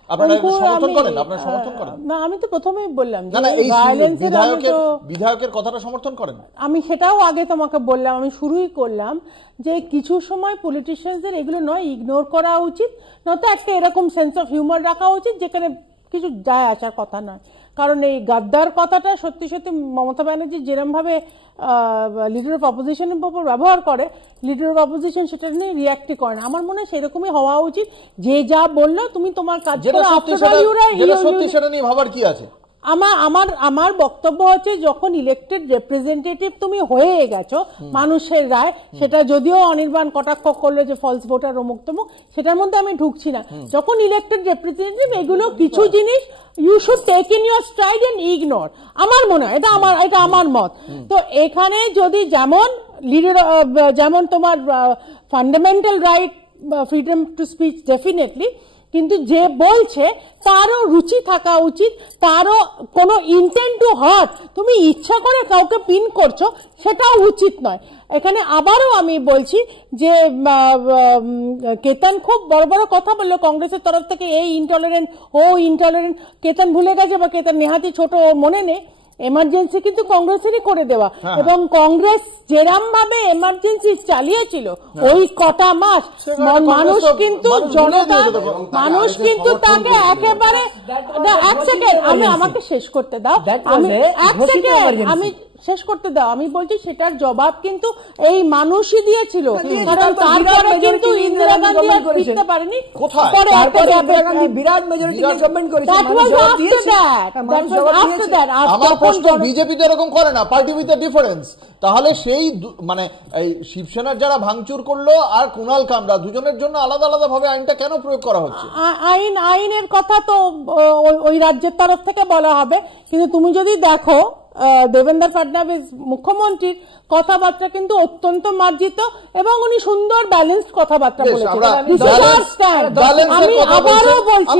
আপনারা সমর্থন করেন? আপনারা সমর্থন করেন? না, আমি তো প্রথমেই বললাম যে বিধায়কের কথাটা সমর্থন করেন। আমি সেটাও আগে তোমাকে বললাম, আমি শুরুই করলাম যে কিছু সময় পলিটিশিয়ানদের এগুলো নয় ইগনোর করা উচিত, নয়তো একটা এরকম সেন্স অফ হিউমার রাখা উচিত যেখানে কিছু যায় আসার কথা নয়। কারণ এই গাদ্দার কথাটা সত্যি সত্যি মমতা ব্যানার্জি যেরকম ভাবে লিডার অফ অপোজিশনের উপর ব্যবহার করে, লিডার অফ অপোজিশন সেটা নিয়ে রিয়াক্টই করে না। আমার মনে হয় সেরকমই হওয়া উচিত, যে যা বললো তুমি তোমার কাজ করো। সেটা নিয়ে ভাবার কি আছে? আমার বক্তব্য হচ্ছে, যখন ইলেক্টেড রিপ্রেজেন্টেটিভ তুমি হয়ে গেছো, মানুষের রায়, সেটা যদিও অনির্বাণ কটাক্ষ করলো যে ফলস ভোটার অমুক তমুক, সেটার মধ্যে আমি ঢুকছি না। যখন ইলেক্টেড রিপ্রেজেন্টেটিভ, এগুলো কিছু জিনিস you should take in your stride and ignore. আমার মনে হয় এটা আমার মত। তো এখানে যদি যেমন তোমার fundamental right, freedom to speech definitely, কিন্তু যে বলছে তারও রুচি থাকা উচিত, তারও কোনো ইন্টেন্ট টু হার্ট, তুমি ইচ্ছা করে কাউকে পিন করছো, সেটাও উচিত নয়। এখানে আবারও আমি বলছি যে কেতন খুব বড় বড় কথা বললো কংগ্রেসের তরফ থেকে, এই ইনটলারেন্ট, ও ইনটলারেন্ট। কেতন ভুলে গেছে বা কেতন নেহাতি ছোট, মনে নেই এমার্জেন্সি কিন্তু কংগ্রেসেরই করে দেওয়া, এবং কংগ্রেস যেরাম ভাবে এমার্জেন্সি চালিয়েছিল ওই কটা মাস মানুষ কিন্তু জনতা মানুষ কিন্তু তাকে একেবারে এক সেকেন্ড আমাকে শেষ করতে দাও, আমি শেষ করতে দাও, আমি বলছি সেটার জবাব কিন্তু এই মানুষই দিয়েছিল, কারণ তারপরে কিন্তু ইন্দিরা গান্ধী আর ফিরতে পারেনি, বিরাট মেজরিটি গভর্নমেন্ট করেছে। আমার প্রশ্ন, বিজেপি তো এরকম করে না, পার্টি উইথ এ ডিফারেন্স। তাহলে সেই মানে এই শিবসেনার যারা ভাঙচুর করলো আর কুণাল কামরা দুজনের জন্য আলাদা আলাদা ভাবে আইনটা কেন প্রয়োগ করা হচ্ছে? আইনের কথা তো ওই রাজ্যের তরফ থেকে বলা হবে, কিন্তু তুমি যদি দেখো দেবেন্দ্র ফডনবিস মুখ্যমন্ত্রীর কথাবার্তা কিন্তু অত্যন্ত মার্জিত এবং উনি সুন্দর ব্যালেন্সড কথাবার্তা বলেছেন। আমি আবারও বলছি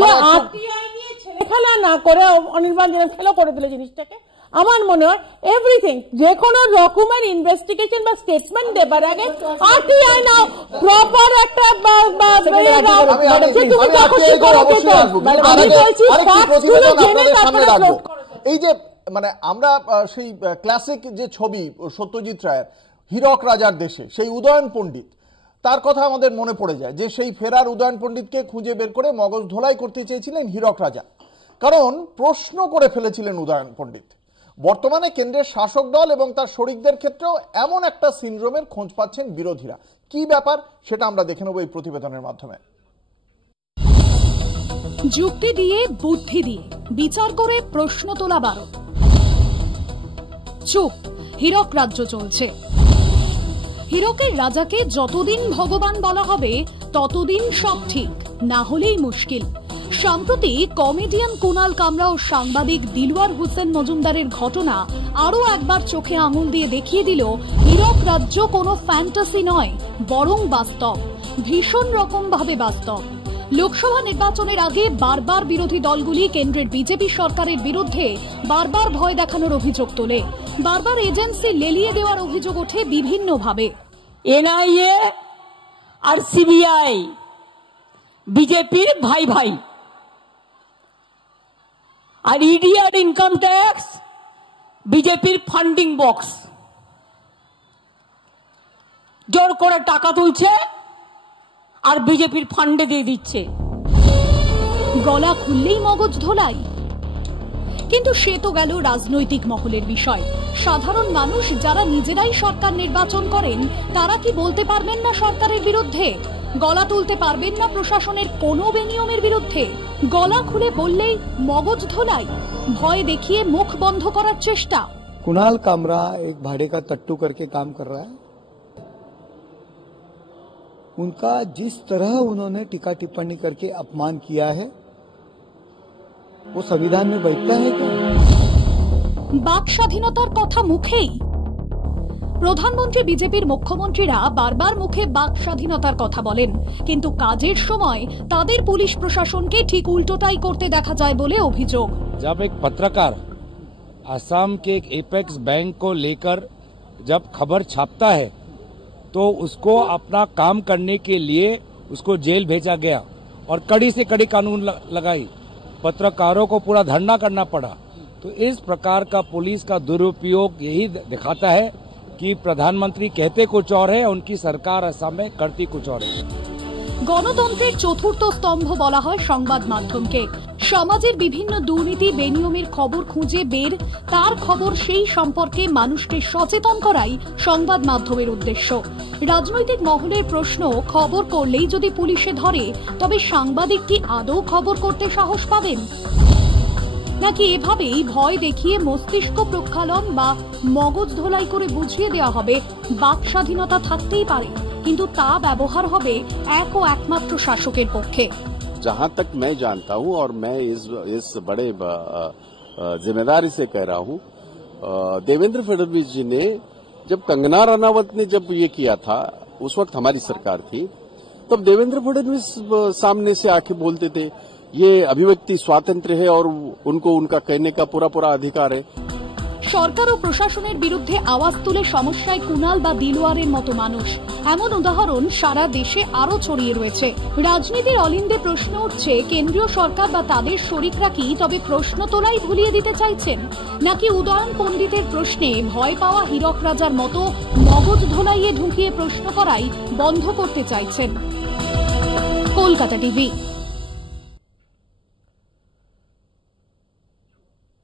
যে আরটিআই নিয়ে ছেলেখেলা না করে অনির্বাণ খেলা করে দিলে জিনিসটাকে। আমার মনে হয় এভরিথিং, যে কোনো রকমের ইনভেস্টিগেশন বা স্টেটমেন্ট দেবার আগে আরটিআই না প্রপার একটা এই যে মানে আমরা সেই ক্লাসিক যে ছবি সত্যজিৎ রায়ের হীরক রাজার দেশে, সেই উদয়ন পণ্ডিত, তার কথা আমাদের মনে পড়ে যায় যে সেই ফেরার উদয়ন পণ্ডিতকে খুঁজে বের করে মগজ ধোলাই করতে চেয়েছিলেন হীরক রাজা, কারণ প্রশ্ন করে ফেলেছিলেন উদয়ন পণ্ডিত। বর্তমানে কেন্দ্রের শাসক দল এবং তার শরিকদের ক্ষেত্রেও এমন একটা সিনড্রোমের খোঁজ পাচ্ছেন বিরোধীরা। কি ব্যাপার সেটা আমরা দেখে নেব এই প্রতিবেদনের মাধ্যমে। যুক্তি দিয়ে বুদ্ধি দিয়ে বিচার করে প্রশ্ন তোলা বারো। চুপ, হীরক রাজ্য চলছে। হীরকের রাজাকে যতদিন ভগবান বলা হবে ততদিন সব ঠিক, না হলেই মুশকিল। সম্প্রতি কমেডিয়ান কুণাল কামরা ও সাংবাদিক দিলওয়ার হোসেন মজুমদারের ঘটনা আরো একবার চোখে আঙুল দিয়ে দেখিয়ে দিল হীরক রাজ্য কোনো ফ্যান্টাসি নয়, বরং বাস্তব, ভীষণ রকম ভাবে বাস্তব। লোকসভা নির্বাচনের আগে বারবার বিরোধী দলগুলি কেন্দ্রের বিজেপি সরকারের বিরুদ্ধে বারবার ভয় দেখানোর অভিযোগ তোলে, বারবার এজেন্সি লেলিয়ে দেওয়ার অভিযোগ ওঠে বিভিন্নভাবে। এনআইএ আর সিবিআই বিজেপির ভাই ভাই, আর ইডি আর ইনকাম ট্যাক্স বিজেপির ফান্ডিং বক্স। জোর করে টাকা তুলছে আর বিজেপির ফান্ডে দিয়ে দিচ্ছে। গলা খুললেই মগজ ধোলাই। কিন্তু সে তো গেল রাজনৈতিক মহলের বিষয়। সাধারণ মানুষ যারা নিজেরাই সরকার নির্বাচন করেন তারা কি বলতে পারবেন না সরকারের বিরুদ্ধে? গলা তুলতে পারবেন না প্রশাসনের কোনো বেনিয়মের বিরুদ্ধে? গলা খুলে বললেই মগজ ধোলাই, ভয় দেখিয়ে মুখ বন্ধ করার চেষ্টা। कुणाल कामरा एक भाड़े का तट्टू करके काम कर रहा है। उनका जिस तरह उन्होंने टीका टिप्पणी करके अपमान किया है वो संविधान में बैठता है क्या? বাক স্বাধীনতার কথা মুখেই। প্রধানমন্ত্রী বিজেপির মুখ্যমন্ত্রীরা বারবার মুখে বাক স্বাধীনতার কথা বলেন, কিন্তু কাজের সময় তাদের পুলিশ প্রশাসনকে ঠিক উল্টোটাই করতে দেখা যায় বলে অভিযোগ। जब एक पत्रकार असम के एक एपेक्स बैंक को लेकर जब खबर छापता है तो उसको अपना काम करने के लिए उसको जेल भेजा गया और कड़ी से कड़ी कानून लगाई, पत्रकारों को पूरा धरना करना पड़ा। तो इस प्रकार का पुलिस का दुरुपयोग यही दिखाता है कि प्रधानमंत्री कहते कुछ और है, उनकी सरकार असम में करती कुछ और है। গণতন্ত্রের চতুর্থ স্তম্ভ বলা হয় সংবাদ মাধ্যমকে। সমাজের বিভিন্ন দুর্নীতি বেনিয়মের খবর খুঁজে বের, তার খবর সেই সম্পর্কে মানুষকে সচেতন করাই সংবাদ মাধ্যমের উদ্দেশ্য। রাজনৈতিক মহলের প্রশ্ন, খবর করলেই যদি পুলিশে ধরে তবে সাংবাদিক কি আদৌ খবর করতে সাহস পাবেন? নাকি এভাবেই ভয় দেখিয়ে মস্তিষ্ক প্রক্ষালন বা মগজ ধোলাই করে বুঝিয়ে দেওয়া হবে বাক স্বাধীনতা থাকতেই পারে, কিন্তু তা ব্যবহার হবে এক ও একমাত্র শাসকের পক্ষে। जहां तक मैं जानता हूं और मैं इस बड़े जिम्मेदारी से कह रहा हूं, देवेंद्र फडणवीस जी ने जब कंगना रनावत ने जब ये किया था, उस वक्त हमारी सरकार थी, तब देवेंद्र फडणवीस सामने से आके बोलते थे ये अभिव्यक्ति स्वातंत्र्य है और उनको उनका कहने का पूरा अधिकार है। সরকার ও প্রশাসনের বিরুদ্ধে আওয়াজ তুলে সমস্যায় কুণাল বা দিলওয়ারের মতো মানুষ। এমন উদাহরণ সারা দেশে আরো ছড়িয়ে রয়েছে। রাজনীতির অলিন্দে প্রশ্ন উঠছে, কেন্দ্রীয় সরকার বা তাদের শরিকরা কি তবে প্রশ্ন তোলাই ভুলিয়ে দিতে চাইছেন, নাকি উদয়ন পণ্ডিতের প্রশ্নে ভয় পাওয়া হীরক রাজার মতো মগজ ধোলাইয়ে ঢুকিয়ে প্রশ্ন করাই বন্ধ করতে চাইছেন? কলকাতা টিভি।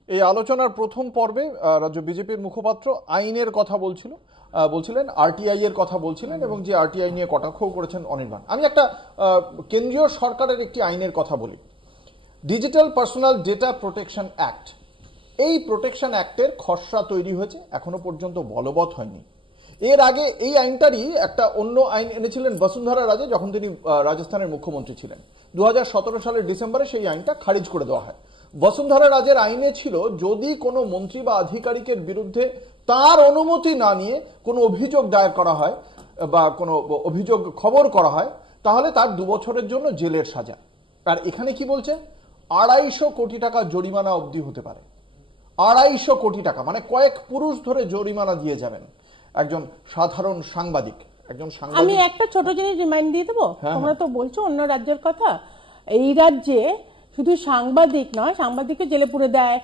এই আলোচনার প্রথম পর্বে রাজ্য বিজেপির মুখপাত্র আইনের কথা বলছিলেন আরটিআই এর কথা বলছিলেন, এবং যে আরটিআই নিয়ে কটাক্ষও করেছেন অনির্বাণ। আমি একটা কেন্দ্রীয় সরকারের একটি আইনের কথা বলি, digital personal data protection act. এই প্রোটেকশন অ্যাক্টের খসড়া তৈরি হয়েছে, এখনো পর্যন্ত বলবৎ হয়নি। এর আগে এই আইনটারই একটা অন্য আইন এনেছিলেন বসুন্ধরা রাজে, যখন তিনি রাজস্থানের মুখ্যমন্ত্রী ছিলেন। 2017 সালের ডিসেম্বরে সেই আইনটা খারিজ করে দেওয়া হয়। বসুন্ধরা রাজের আইনে ছিল, যদি কোনো মন্ত্রী বা আধিকারিকের বিরুদ্ধে তার অনুমতি না নিয়ে কোনো অভিযোগ দায়ের করা হয় বা কোনো অভিযোগ খবর করা হয়, তাহলে তার 2 বছরের জন্য জেলের সাজা। আর এখানে কি বলছে, 250 কোটি টাকা জরিমানা অবধি হতে পারে। 250 কোটি টাকা মানে কয়েক পুরুষ ধরে জরিমানা দিয়ে যাবেন একজন সাধারণ সাংবাদিক। আমি একটা ছোট জিনিস রিমাইন্ড দিয়ে দেবো, তোমরা তো বলছো অন্য রাজ্যের কথা, এই রাজ্যে শুধু সাংবাদিক নয়, সাংবাদিককে জেলে পুরে দেয়,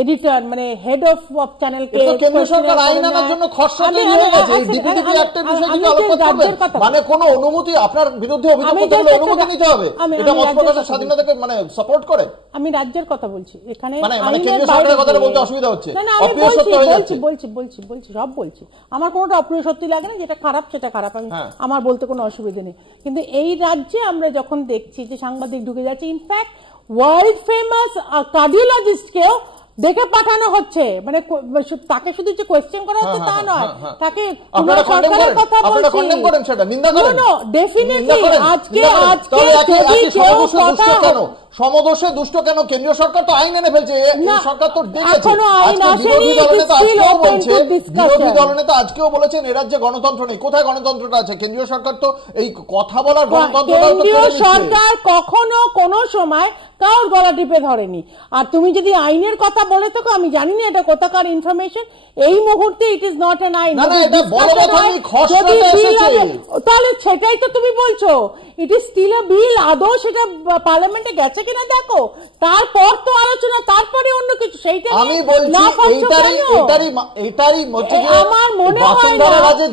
এডিটর মানে হেড অফ চ্যানেলকে কেন্দ্র সরকার আইন আনার জন্য খসড়া তৈরি হয়ে গেছে। এই ডিপিডিপি অ্যাক্টের বিষয়ে যদি আলোচনা করবেন, মানে কোনো অনুমতি, আপনার বিরুদ্ধে অভিযোগ করতে হলে অনুমতি নিতে হবে। এটা মত প্রকাশের স্বাধীনতাকে মানে সাপোর্ট করে। আমি রাজ্যের কথা বলছি, এখানে মানে কেন্দ্রীয় সরকারের কথা বলতে অসুবিধা হচ্ছে। অপ্রিয় সত্য হয়ে যাচ্ছে। বলছি সব বলছি, আমার কোনোটা অপ্রিয় সত্যি লাগে না, যেটা খারাপ সেটা খারাপ, আমি আমার বলতে কোনো অসুবিধা নেই। কিন্তু এই রাজ্যে আমরা যখন দেখছি যে সাংবাদিক ঢুকে যাচ্ছে, ইনফ্যাক্ট ওয়ার্ল্ড ফেমাস কার্ডিওলজিস্টকেও দেখে পাঠানো হচ্ছে, মানে তাকে শুধু যে কোয়েশ্চেন করা হচ্ছে তা নয়, তাকে সরকারের কথা সমদোষে দুষ্ট কেন? কেন্দ্রীয় সরকার তো আইন এনে ফেলছে, সরকার তো দেখেছে। বিরোধী দলনেতা আজকেও বলেছেন এ রাজ্যে গণতন্ত্র নেই। কোথায় গণতন্ত্রটা আছে? কেন্দ্রীয় সরকার তো এই কথা বলার গণতন্ত্র। কেন্দ্রীয় সরকার কখনো কোনো সময় কারোর গলা টিপে ধরেনি। আর তুমি যদি আইনের কথা বলে থাকো, আমি জানি না এটা কোথাকার ইনফরমেশন, এই মুহূর্তে ইট ইজ নট এন আইন। তাহলে সেটাই তো তুমি বলছো, ইট ইজ স্টিল আ বিল। আদৌ সেটা পার্লামেন্টে গেছে কিনা দেখো, তারপর তো আলোচনা, তারপরে অন্য কিছু। সেইটা আমি বলছি, আমার মনে হয়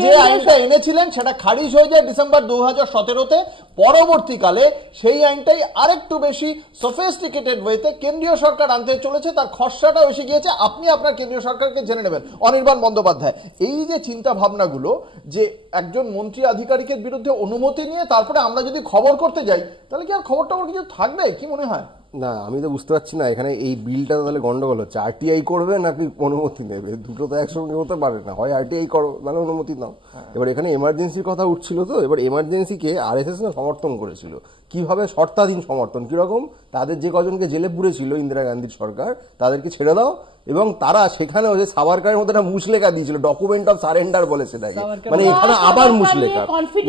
যে আইনটা এনেছিলেন সেটা খারিজ হয়ে যায় ডিসেম্বর 2017-তে। পরবর্তীকালে সেই আইনটাই আরেকটু বেশি সফিস্টিকেটেড ওয়েতে কেন্দ্রীয় সরকার আনতে চলেছে, তার খসড়াটা এসে গিয়েছে। আপনি আপনার কেন্দ্রীয় সরকারকে জেনে নেবেন। অনির্বাণ বন্দ্যোপাধ্যায়, এই যে চিন্তা ভাবনাগুলো, যে একজন মন্ত্রী আধিকারিকের বিরুদ্ধে অনুমতি নিয়ে তারপরে আমরা যদি খবর করতে যাই, তাহলে কি আর খবরটা কিছু থাকবে? কি মনে হয়? না, আমি তো বুঝতে পারছি না এখানে এই বিলটা তাহলে গন্ডগোল হচ্ছে। আরটিআই করবে নাকি অনুমতি নেবে? দুটো তো একসঙ্গে হতে পারে না। হয় আরটিআই করো, মানে অনুমতি নাও। এবার এখানে এমার্জেন্সির কথা উঠছিল, তো এবার এমার্জেন্সিকে আরএসএস না সমর্থন করেছিল। কিভাবে? শর্তাধীন সমর্থন। কিরকম? তাদের যে কজনকে জেলে পুরেছিল ইন্দিরা গান্ধীর সরকার, তাদেরকে ছেড়ে দাও, এবং তারা সেখানে ওই যে সাভারকারের মধ্যে একটা মুচলেখা দিয়েছিল, ডকুমেন্ট অফ সারেন্ডার বলে সেটাকে। মানে এখানে আবার মুচলেখা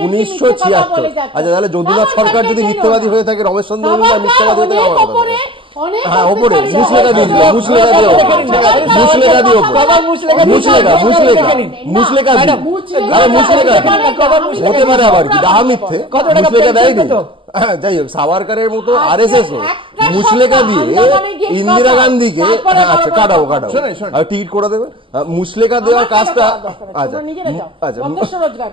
1976। আচ্ছা, তাহলে যদুনাথ সরকার যদি মিথ্যাবাদী হয়ে থাকে, রমেশ চন্দ্র মিথ্যাবাদী হয়ে থাকে, হ্যাঁ ওপরে মুচলেখা দিয়ে দিল, মুচলেখা দিয়ে হতে পারে আবার কি ডাহা মিথ্যে মুচলেখা দেয়। যাই হোক, সাভারকারের মতো আরএসএস মুচলেখা দিয়ে ইন্দিরা গান্ধীকে, আচ্ছা কাটাবো টিকিট করে দেবে। মুচলেখা দেওয়ার কাজটা, আচ্ছা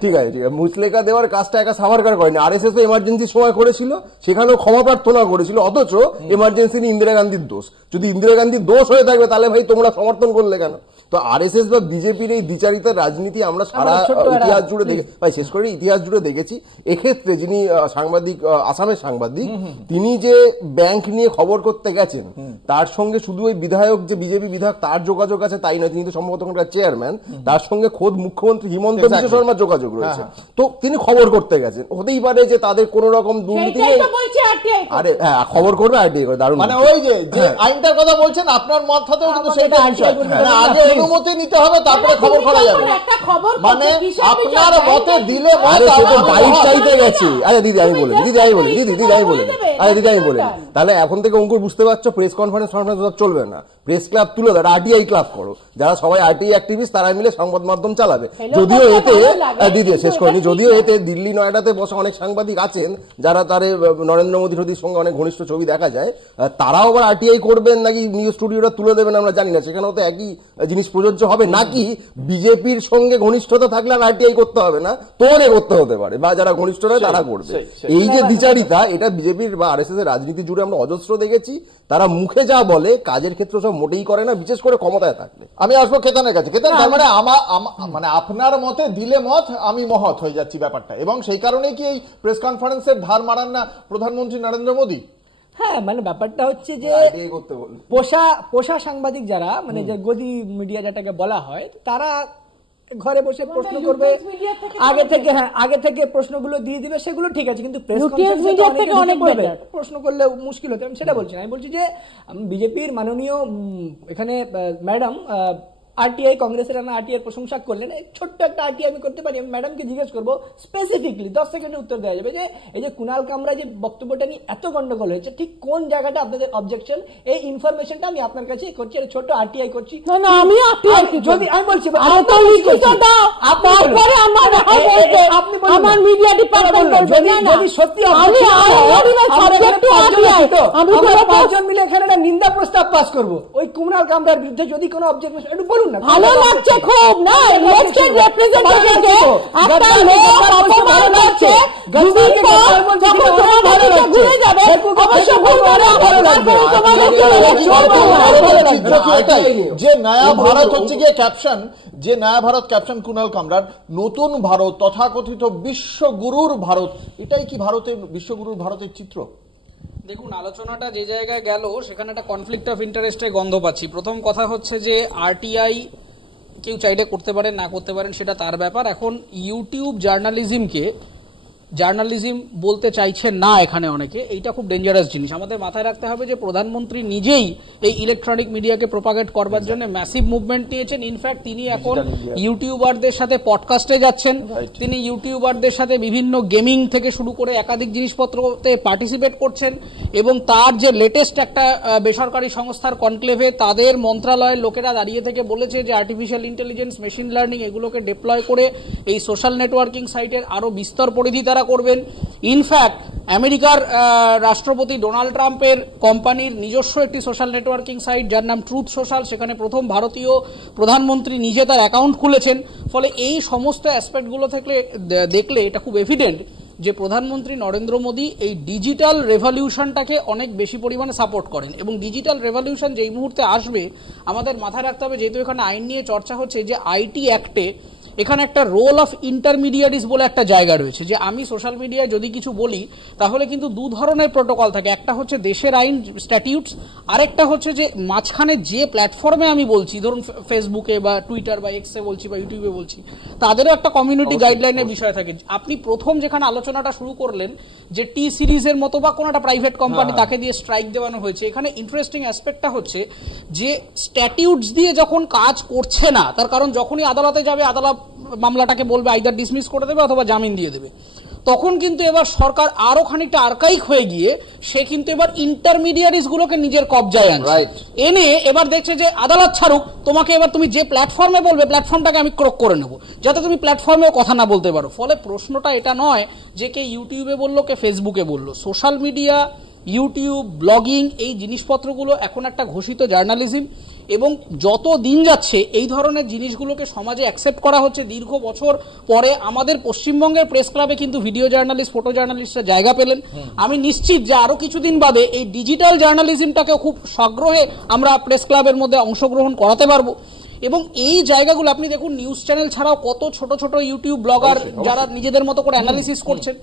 ঠিক আছে, মুচলেখা দেওয়ার কাজটা একা সাভারকার করেনি, আরএসএস এমার্জেন্সির সময় করেছিল, সেখানেও ক্ষমা প্রার্থনা করেছিল। অথচ এমার্জেন্সি নিয়ে ইন্দিরা গান্ধীর দোষ। যদি ইন্দিরা গান্ধীর দোষ হয়ে থাকবে, তাহলে ভাই তোমরা সমর্থন করলে কেন? তো আরএসএস বা বিজেপির এই দ্বিচারিতার রাজনীতি আমরা সারা ইতিহাস জুড়ে ভাই শেষ করে ইতিহাস জুড়ে দেখেছি। এক্ষেত্রে যিনি সাংবাদিক, আসামের সাংবাদিক, তিনি যে ব্যাংক নিয়ে খবর করতে গেছেন, তার সঙ্গে শুধু ওই বিধায়ক, যে বিজেপি বিধায়ক, তার যোগাযোগ আছে তাই নয়, তিনি তো সম্ভবত চেয়ারম্যান, তার সঙ্গে খোদ মুখ্যমন্ত্রী হিমন্ত বিশ্ব শর্মার যোগাযোগ রয়েছে। তো তিনি খবর করতে গেছেন, হতেই পারে যে তাদের কোন রকম দুর্নীতি নেই। আরে হ্যাঁ, খবর করবে আরটিআই করে, দারুণ। মানে ওই যে আইনটার কথা বলছেন, আপনার মত হাতেও কিন্তু সেটা বিষয়, আগে অনুমতি নিতে হবে, তারপরে খবর করা যাবে। মানে আপনার মতে দিলে বাইক চাইতে গেছে। আরে দিদি আমি বলে বলি দিদি আমি বলি আরে দিদি আমি বলি তাহলে এখন থেকে অঙ্কুর বুঝতে পারছো প্রেস কনফারেন্স চলবে না, প্রেস ক্লাব তুলে দাও, আরটিআই ক্লাব করো, যারা সবাই আরটিআই অ্যাক্টিভিস্ট তারা মিলে সংবাদ মাধ্যম চালাবে। যদিও এতে দিদি শেষ করেনি, যদিও এতে দিল্লি নয়ডাতে বসা অনেক সাংবাদিক আছেন যারা তার নরেন্দ্র মোদীর সঙ্গে অনেক ঘনিষ্ঠ ছবি দেখা যায়, তারাও আবার আরটিআই করবেন নাকি নিউজ স্টুডিওটা তুলে দেবেন আমরা জানি না, সেখানেও তো একই জিনিস প্রযোজ্য হবে নাকি বিজেপির সঙ্গে ঘনিষ্ঠতা থাকলে আর আরটিআই করতে হবে না, তোরে করতে হতে পারে, বা যারা ঘনিষ্ঠ নয় তারা করবে। এই যে দ্বিচারিতা, এটা বিজেপির বা আরএসএস এর রাজনীতি জুড়ে আমরা অজস্র দেখেছি। তারা মুখে যা বলে কাজের ক্ষেত্রে সব মোটেই করে না, বিশেষ করে ক্ষমতায় থাকলে। আমি আসবো কেতনের কাছে। কেতন, তার মানে মানে আপনার মতে দিলে মত আমি মহৎ হয়ে যাচ্ছি ব্যাপারটা, এবং সেই কারণে কি এই প্রেস কনফারেন্সের ধার মারান না প্রধানমন্ত্রী নরেন্দ্র মোদী? হ্যাঁ, মানে ব্যাপারটা হচ্ছে যে পোষা সাংবাদিক যারা, মানে যে গদি মিডিয়া যেটাকে বলা হয়, তারা ঘরে বসে প্রশ্ন করবে, আগে থেকে প্রশ্নগুলো দিয়ে দিবে, সেগুলো ঠিক আছে, কিন্তু প্রেস কনফারেন্সে প্রশ্ন করলে মুশকিল হতো। আমি সেটা বলছি না, আমি বলছি যে বিজেপির মাননীয় এখানে ম্যাডাম আরটিআই, কংগ্রেসের আরটিআই প্রশংসা করলেন, ছোট্ট একটা আরটিআই আমি করতে পারি। আমি ম্যাডামকে জিজ্ঞেস করবো স্পেসিফিকলি 10 সেকেন্ডে উত্তর দেওয়া যাবে যে এই যে কুণাল কামরা যে বক্তব্যটা নিয়ে এত গন্ডগোল হয়েছে, ঠিক কোন জায়গাটা আপনাদের অবজেকশন, এই ইনফরমেশনটা আমি আপনার কাছে করছি, ছোট আরটিআই করছি। যদি আমি বলছি আমার মিডিয়া ডিপার্টমেন্ট যদি সত্যি পাঁচজন মিলে এখানে একটা নিন্দা প্রস্তাব পাস করবো ওই কুণাল কামরার বিরুদ্ধে, যদি কোনো অবজেকশন, একটু বলুন না। ভালো লাগছে খুব না, ইলেকটেড রিপ্রেজেন্টেটিভকে একটা লোক অপমান করছে, ঘুরে যাবে অবশ্য ভালো লাগবে। যে নয়া ভারত হচ্ছে গিয়ে ক্যাপশন, যে নয়া ভারত ক্যাপশন কুণাল কামরার, নতুন ভারত, তথাকথিত বিশ্বগুরুর ভারত, এটাই কি ভারতের বিশ্বগুরুর ভারতের চিত্র? দেখুন, আলোচনাটা যে জায়গায় গেল সেখানে একটা কনফ্লিক্ট অফ ইন্টারেস্টের গন্ধ পাচ্ছি। প্রথম কথা হচ্ছে যে আরটিআই কেউ চাইলে করতে পারেন, না করতে পারেন সেটা তার ব্যাপার। এখন ইউটিউব জার্নালিজমকে জার্নালিজম বলতে চাইছেন না এখানে অনেকে, এইটা খুব ডেঞ্জারাস জিনিস। আমাদের মাথায় রাখতে হবে যে প্রধানমন্ত্রী নিজেই এই ইলেকট্রনিক মিডিয়াকে প্রোপাগেট করবার জন্য ম্যাসিভ মুভমেন্ট নিয়েছেন। ইনফ্যাক্ট তিনি এখন ইউটিউবারদের সাথে পডকাস্টে যাচ্ছেন, তিনি ইউটিউবারদের সাথে বিভিন্ন গেমিং থেকে শুরু করে একাধিক জিনিসপত্রতে পার্টিসিপেট করছেন, এবং তার যে লেটেস্ট একটা বেসরকারি সংস্থার কনক্লেভে তাদের মন্ত্রণালয়ের লোকেরা দাঁড়িয়ে থেকে বলেছে যে আর্টিফিশিয়াল ইন্টেলিজেন্স, মেশিন লার্নিং এগুলোকে ডিপ্লয় করে এই সোশ্যাল নেটওয়ার্কিং সাইটের আরো বিস্তর পরিধি তারা করবেন। ইনফ্যাক্ট আমেরিকার রাষ্ট্রপতি ডোনাল্ড ট্রাম্পের কোম্পানির নিজস্ব একটি সোশ্যাল নেটওয়ার্কিং সাইট যার নাম ট্রুথ সোশ্যাল, সেখানে প্রথম ভারতীয় প্রধানমন্ত্রী নিজে তার অ্যাকাউন্ট খুলেছেন। ফলে এই সমস্ত অ্যাসপেক্টগুলো থেকে দেখলে এটা খুব এভিডেন্ট যে প্রধানমন্ত্রী নরেন্দ্র মোদী এই ডিজিটাল রেভলিউশনটাকে অনেক বেশি পরিমাণে সাপোর্ট করেন, এবং ডিজিটাল রেভলিউশন যেই মুহূর্তে আসবে আমাদের মাথায় রাখতে হবে, যেহেতু এখানে আইন নিয়ে চর্চা হচ্ছে, যে আইটি অ্যাক্টে এখানে একটা রোল অফ ইন্টারমিডিয়ারিজ বলে একটা জায়গা রয়েছে, যে আমি সোশ্যাল মিডিয়ায় যদি কিছু বলি তাহলে কিন্তু দু ধরনের প্রোটোকল থাকে, একটা হচ্ছে দেশের আইন স্ট্যাটিউটস, আরেকটা হচ্ছে যে মাঝখানে যে প্ল্যাটফর্মে আমি বলছি, ধরুন ফেসবুকে বা টুইটার বা এক্সে বলছি বা ইউটিউবে বলছি, তাদেরও একটা কমিউনিটি গাইডলাইনের বিষয় থাকে। আপনি প্রথম যেখানে আলোচনাটা শুরু করলেন যে টি সিরিজের মতো বা কোনো একটা প্রাইভেট কোম্পানি তাকে দিয়ে স্ট্রাইক দেওয়ানো হয়েছে, এখানে ইন্টারেস্টিং অ্যাসপেক্টটা হচ্ছে যে স্ট্যাটিউটস দিয়ে যখন কাজ করছে না, তার কারণ যখনই আদালতে যাবে আদালত মামলাটাকে বলবে আইদার ডিসমিস করে দেবে অথবা জামিন দিয়ে দেবে, তখন কিন্তু এবার সরকার আরো খানিকটা আর্কাইক হয়ে গিয়ে সে কিন্তু এবার ইন্টারমিডিয়ারিজ গুলোকে নিজের কবজায় আনছে, এনে এবার দেখছে যে আদালত ছাড়ুক, তোমাকে এবার তুমি যে প্ল্যাটফর্মে বলবে প্ল্যাটফর্মটাকে আমি ক্রক করে নেবো, যাতে তুমি প্ল্যাটফর্মেও কথা না বলতে পারো। ফলে প্রশ্নটা এটা নয় যে কে ইউটিউবে বললো কে ফেসবুকে বললো, সোশ্যাল মিডিয়া, ইউটিউব, ব্লগিং, এই জিনিসপত্রগুলো এখন একটা ঘোষিত জার্নালিজম, এবং যত দিন যাচ্ছে এই ধরনের জিনিসগুলোকে সমাজে অ্যাকসেপ্ট করা হচ্ছে। দীর্ঘ বছর পরে আমাদের পশ্চিমবঙ্গের প্রেস ক্লাবে কিন্তু ভিডিও জার্নালিস্ট, ফটো জার্নালিস্টরা জায়গা পেলেন। আমি নিশ্চিত যে আরো কিছুদিন বাদে এই ডিজিটাল জার্নালিজমটাকেও খুব সগ্রহে আমরা প্রেস ক্লাবের মধ্যে অংশগ্রহণ করাতে পারবো। এবং এই জায়গাগুলো আপনি দেখুন, নিউজ চ্যানেল ছাড়াও কত ছোট ছোট ইউটিউব ব্লগার যারা নিজেদের মতো করে অ্যানালিসিস করছেন,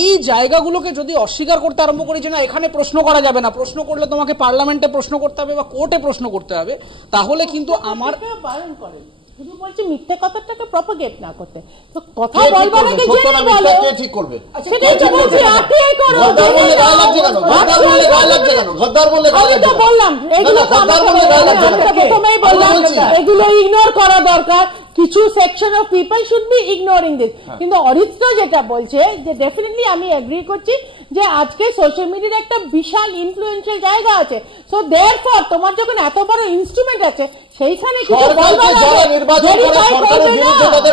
এই জায়গাগুলোকে যদি অস্বীকার করতে আরম্ভ করি যে না এখানে প্রশ্ন করা যাবে না, প্রশ্ন করলে তোমাকে পার্লামেন্টে প্রশ্ন করতে হবে বা কোর্টে প্রশ্ন করতে হবে, তাহলে কিন্তু আমার বারণ করেন, শুধু বলছি মিথ্যে কথাটাকে প্রপাগেট না করতে। তো কথা বলবো না কি জেনে বলো, কে ঠিক করবে সেটাই তো বলছি, আরটিআই করো। গদ্দার বললে গায়ে লাগছে কেন? গদ্দার বললে গায়ে লাগছে কেন? গদ্দার বললে গায়ে লাগছে, আমি তো বললাম এগুলো গদ্দার বললে গায়ে লাগছে, আমি তো প্রথমেই বললাম এগুলো ইগনোর করা দরকার। কিছু section of people should be ignoring this. কিন্তু অরিত্র যেটা বলছে যে ডেফিনেটলি আমি এগ্রি করছি যে আজকে সোশ্যাল মিডিয়ার একটা বিশাল ইনফ্লুয়েন্সিয়াল জায়গা আছে। সো দেয়ারফর তোমার যখন এত বড় ইনস্ট্রুমেন্ট আছে সেইখানে কিছু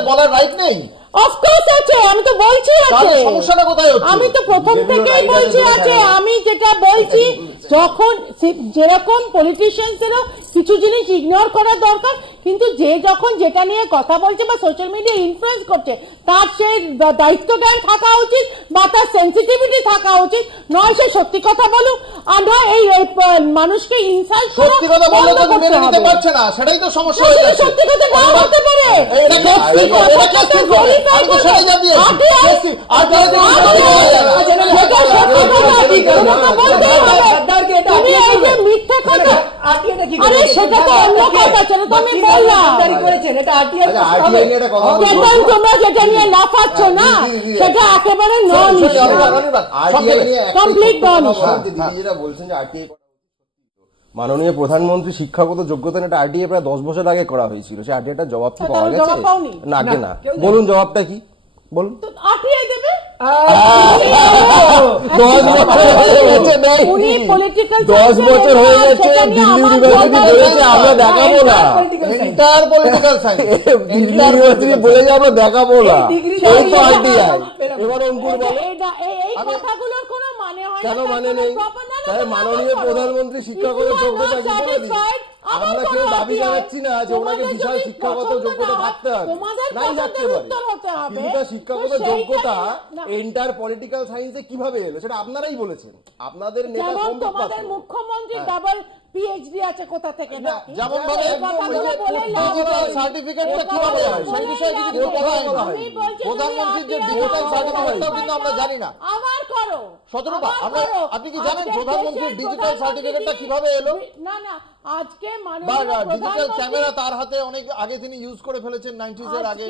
বলার রাইট নেই। অফকোর্স আছে, আমি তো বলছি আছে, সমস্যাটা কোথায় হচ্ছে? আমি তো প্রথম থেকেই বলছি আছে। আমি যেটা বলছি যখন যেরকম পলিটিশিয়ানসেরও কিছু জিনিস ইগনোর করা দরকার, কিন্তু যে যখন যেটা নিয়ে কথা বলছে বা সোশ্যাল মিডিয়া ইনফ্লুয়েন্স করছে তার সেই দায়িত্ব জ্ঞান থাকা উচিত বা তার সেন্সিটিভিটি থাকা উচিত, নয় সে সত্যি কথা বলুক আর নয় এই মানুষকে ইনসাল্ট সত্যি কথা বললে তো মেনে নিতে পারছে না, সেটাই তো সমস্যা হয়ে যাচ্ছে। সত্যি কথা না হতে পারে, মিথ্যা কথা সেটা তো অন্য কথা, সেটা তো আমি বললাম। তোমরা যেটা নিয়ে লাফাচ্ছ না সেটা একেবারে নন ইস্যু, কমপ্লিট নন ইস্যু। যেটা বলছেন যে আরটিআই মাননীয় প্রধানমন্ত্রী শিক্ষাগত যোগ্যতা এটা আরটিআই প্রায় 10 বছর আগে করা হয়েছিল, সে আরটিআইটার জবাব কি পাওয়া গেছে? না, আগে না। বলুন জবাবটা কি, বলুন। আরটিআই দেবে 10 বছর হয়ে গেছে, দিল্লি ইউনিভার্সিটি বলেছে আমরা দেখাবো না, inter political science Delhi university বলে যে আমরা দেখাবো না, এই তো আরটিআই। এবার অঙ্কুর বলো এই কথাগুলোর কোনো মানে হয় না, কেন মানে নেই? তাই মাননীয় প্রধানমন্ত্রী শিক্ষাগত যোগ্যতা কি বলে দিন? আমরা কেউ দাবি জানাচ্ছি না যে ওনাকে বিশাল শিক্ষাগত যোগ্যতা থাকতে হবে, নাই থাকতে পারে, কিন্তু তার শিক্ষাগত যোগ্যতা এন্টার পলিটিক্যাল সায়েন্সে কিভাবে এলো সেটা আপনারাই বলেছেন। আপনাদের নেতা তোমাদের মুখ্যমন্ত্রী ডাবল পিএইচডি আছে কোথা থেকে? যেমন ভাবে ডিজিটাল সার্টিফিকেটটা কিভাবে হয় সেই বিষয়ে কিছু কথা হয়। প্রধানমন্ত্রীর যে ডিজিটাল সার্টিফিকেটটা কিন্তু আমরা জানি না। আবার করো শতরূপা, আপনি কি জানেন প্রধানমন্ত্রীর ডিজিটাল সার্টিফিকেটটা কিভাবে এলো? না না, আজকে ডিজিটাল ক্যামেরা তার হাতে অনেক আগে তিনি ইউজ করে ফেলেছেন 90s এর আগে।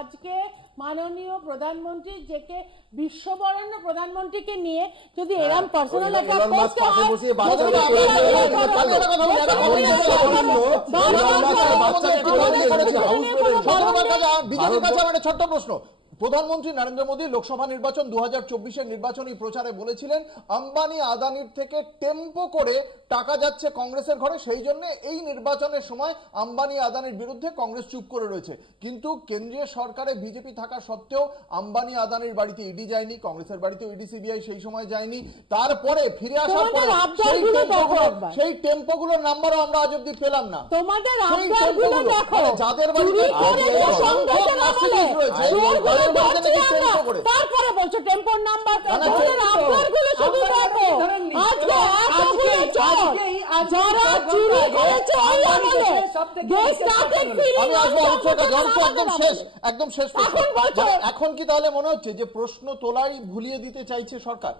আজকে মাননীয় প্রধানমন্ত্রী যেকে বিশ্ববরেণ্য প্রধানমন্ত্রীকে নিয়ে যদি এরকম পার্সোনাল একটা পোস্ট হয়, ছোট্ট প্রশ্ন, প্রধানমন্ত্রী নরেন্দ্র মোদী লোকসভা নির্বাচন 2024-এর নির্বাচনী প্রচারে বলেছিলেন আম্বানি আদানির থেকে টেম্পো করে টাকা যাচ্ছে কংগ্রেসের ঘরে, সেই জন্য এই নির্বাচনের সময় আম্বানি আদানির বিরুদ্ধে কংগ্রেস চুপ করে রয়েছে। কিন্তু কেন্দ্রীয় সরকারে বিজেপি থাকা সত্ত্বেও আম্বানি আদানির বাড়িতে ইডি যায়নি, কংগ্রেসের বাড়িতেও ইডি সিবিআই সেই সময় যায়নি। তারপরে ফিরে আসার পরে সেই টেম্পোগুলোর নাম্বারও আমরা আজ অব্দি পেলাম না। যাদের বাড়িতে তারপরে বলছো টেম্পোর নাম্বার, একদম শেষ প্রশ্ন, এখন কি তাহলে মনে হচ্ছে যে প্রশ্ন তোলাই ভুলিয়ে দিতে চাইছে সরকার?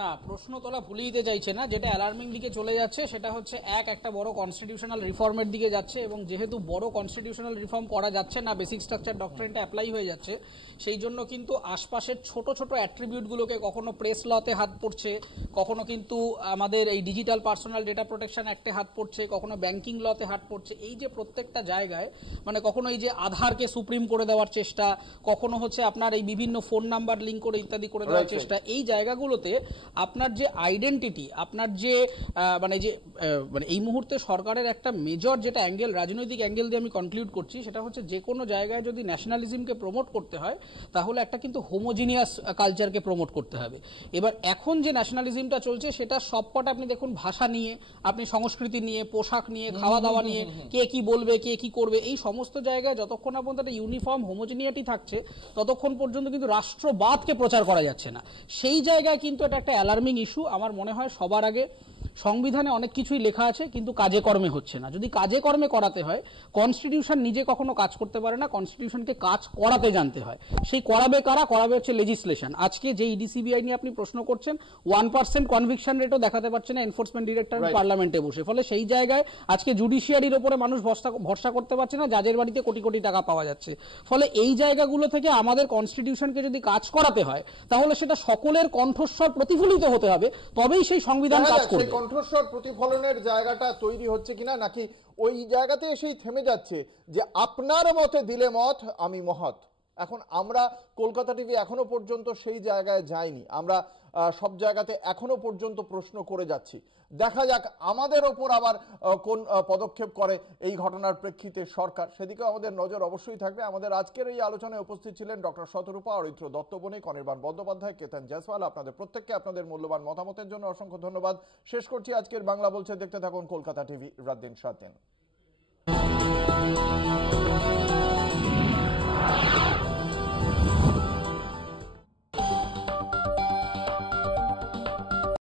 না, প্রশ্ন তোলা ভুলিয়ে দিতে চাইছে না। যেটা অ্যালার্মিং দিকে চলে যাচ্ছে সেটা হচ্ছে একটা বড় কনস্টিটিউশনাল রিফর্মের দিকে যাচ্ছে, এবং যেহেতু বড় কনস্টিটিউশনাল রিফর্ম করা যাচ্ছে না, বেসিক স্ট্রাকচার ডক্ট্রিনটা অ্যাপ্লাই হয়ে যাচ্ছে, সেই জন্য কিন্তু আশপাশের ছোট ছোট অ্যাট্রিবিউটগুলোকে কখনো প্রেস লতে হাত পড়ছে, কখনো কিন্তু আমাদের এই ডিজিটাল পার্সোনাল ডেটা প্রোটেকশন অ্যাক্টে হাত পড়ছে, কখনো ব্যাংকিং লতে হাত পড়ছে। এই যে প্রত্যেকটা জায়গায় মানে কখনো এই যে আধারকে সুপ্রিম করে দেওয়ার চেষ্টা, কখনো হচ্ছে আপনার এই বিভিন্ন ফোন নাম্বার লিঙ্ক করে ইত্যাদি করে দেওয়ার চেষ্টা, এই জায়গাগুলোতে আপনার যে আইডেন্টিটি, আপনার যে মানে এই মুহূর্তে সরকারের একটা মেজর যেটা অ্যাঙ্গেল, রাজনৈতিক অ্যাঙ্গেল দিয়ে আমি কনক্লুড করছি, সেটা হচ্ছে যে কোনো জায়গায় যদি ন্যাশনালিজমকে প্রমোট করতে হয় তাহলে একটা কিন্তু হোমোজিনিয়াস কালচারকে প্রমোট করতে হবে। এবার এখন যে ন্যাশনালিজমটা চলছে সেটা সবকটা আপনি দেখুন ভাষা নিয়ে, আপনি সংস্কৃতি নিয়ে, পোশাক নিয়ে, খাওয়া দাওয়া নিয়ে, কে কি বলবে, কে কি করবে, এই সমস্ত জায়গায় যতক্ষণ না পর্যন্ত একটা ইউনিফর্ম হোমোজিনিয়াটি থাকছে ততক্ষণ পর্যন্ত কিন্তু রাষ্ট্রবাদকে প্রচার করা যাচ্ছে না। সেই জায়গায় কিন্তু এটা একটা অ্যালার্মিং ইস্যু। আমার মনে হয় সবার আগে সংবিধানে অনেক কিছুই লেখা আছে কিন্তু কাজে কর্মে হচ্ছে না। যদি কাজে কর্মে করাতে হয়, কনস্টিটিউশন নিজে কখনো কাজ করতে পারে না, কনস্টিটিউশনকে কাজ করাতে জানতে হয়। সেই করাবে কারা? করাবে হচ্ছে লেজিসলেশন। আজকে যে ইডিসিবিআই নিয়ে আপনি প্রশ্ন করছেন, 1% কনভিকশন রেটও দেখাতে পারছে না এনফোর্সমেন্ট ডিরেক্টর পার্লামেন্টে বসে। ফলে সেই জায়গায় আজকে জুডিশিয়ারির উপরে মানুষ ভরসা করতে পারছে না, জাজের বাড়িতে কোটি কোটি টাকা পাওয়া যাচ্ছে। ফলে এই জায়গাগুলো থেকে আমাদের কনস্টিটিউশনকে যদি কাজ করাতে হয় তাহলে সেটা সকলের কণ্ঠস্বর প্রতিফলিত হতে হবে, তবেই সেই সংবিধান কাজ করবে। কণ্ঠস্বর প্রতিফলনের জায়গাটা তৈরি হচ্ছে কিনা, নাকি ওই জায়গাতে এসেই থেমে যাচ্ছে যে আপনার মতে দিলে মত আমি মহৎ? এখন আমরা কলকাতা টিভি এখনো পর্যন্ত সেই জায়গায় যাইনি, আমরা সব জায়গাতে এখনো পর্যন্ত প্রশ্ন করে যাচ্ছি। দেখা যাক আমাদের ওপর আবার কোন পদক্ষেপ করে এই ঘটনার প্রেক্ষিতে সরকার, সেদিকে আমাদের নজর অবশ্যই থাকবে। আমাদের আজকের এই আলোচনায় উপস্থিত ছিলেন ডক্টর শতরূপা, অরিত্র দত্ত বণিক, অনির্বাণ বন্দ্যোপাধ্যায়, কেতন জয়সওয়াল। আপনাদের প্রত্যেককে আপনাদের মূল্যবান মতামতের জন্য অসংখ্য ধন্যবাদ। শেষ করছি আজকের বাংলা বলছে। দেখতে থাকুন কলকাতা টিভি, রাত দিন 7 দিন।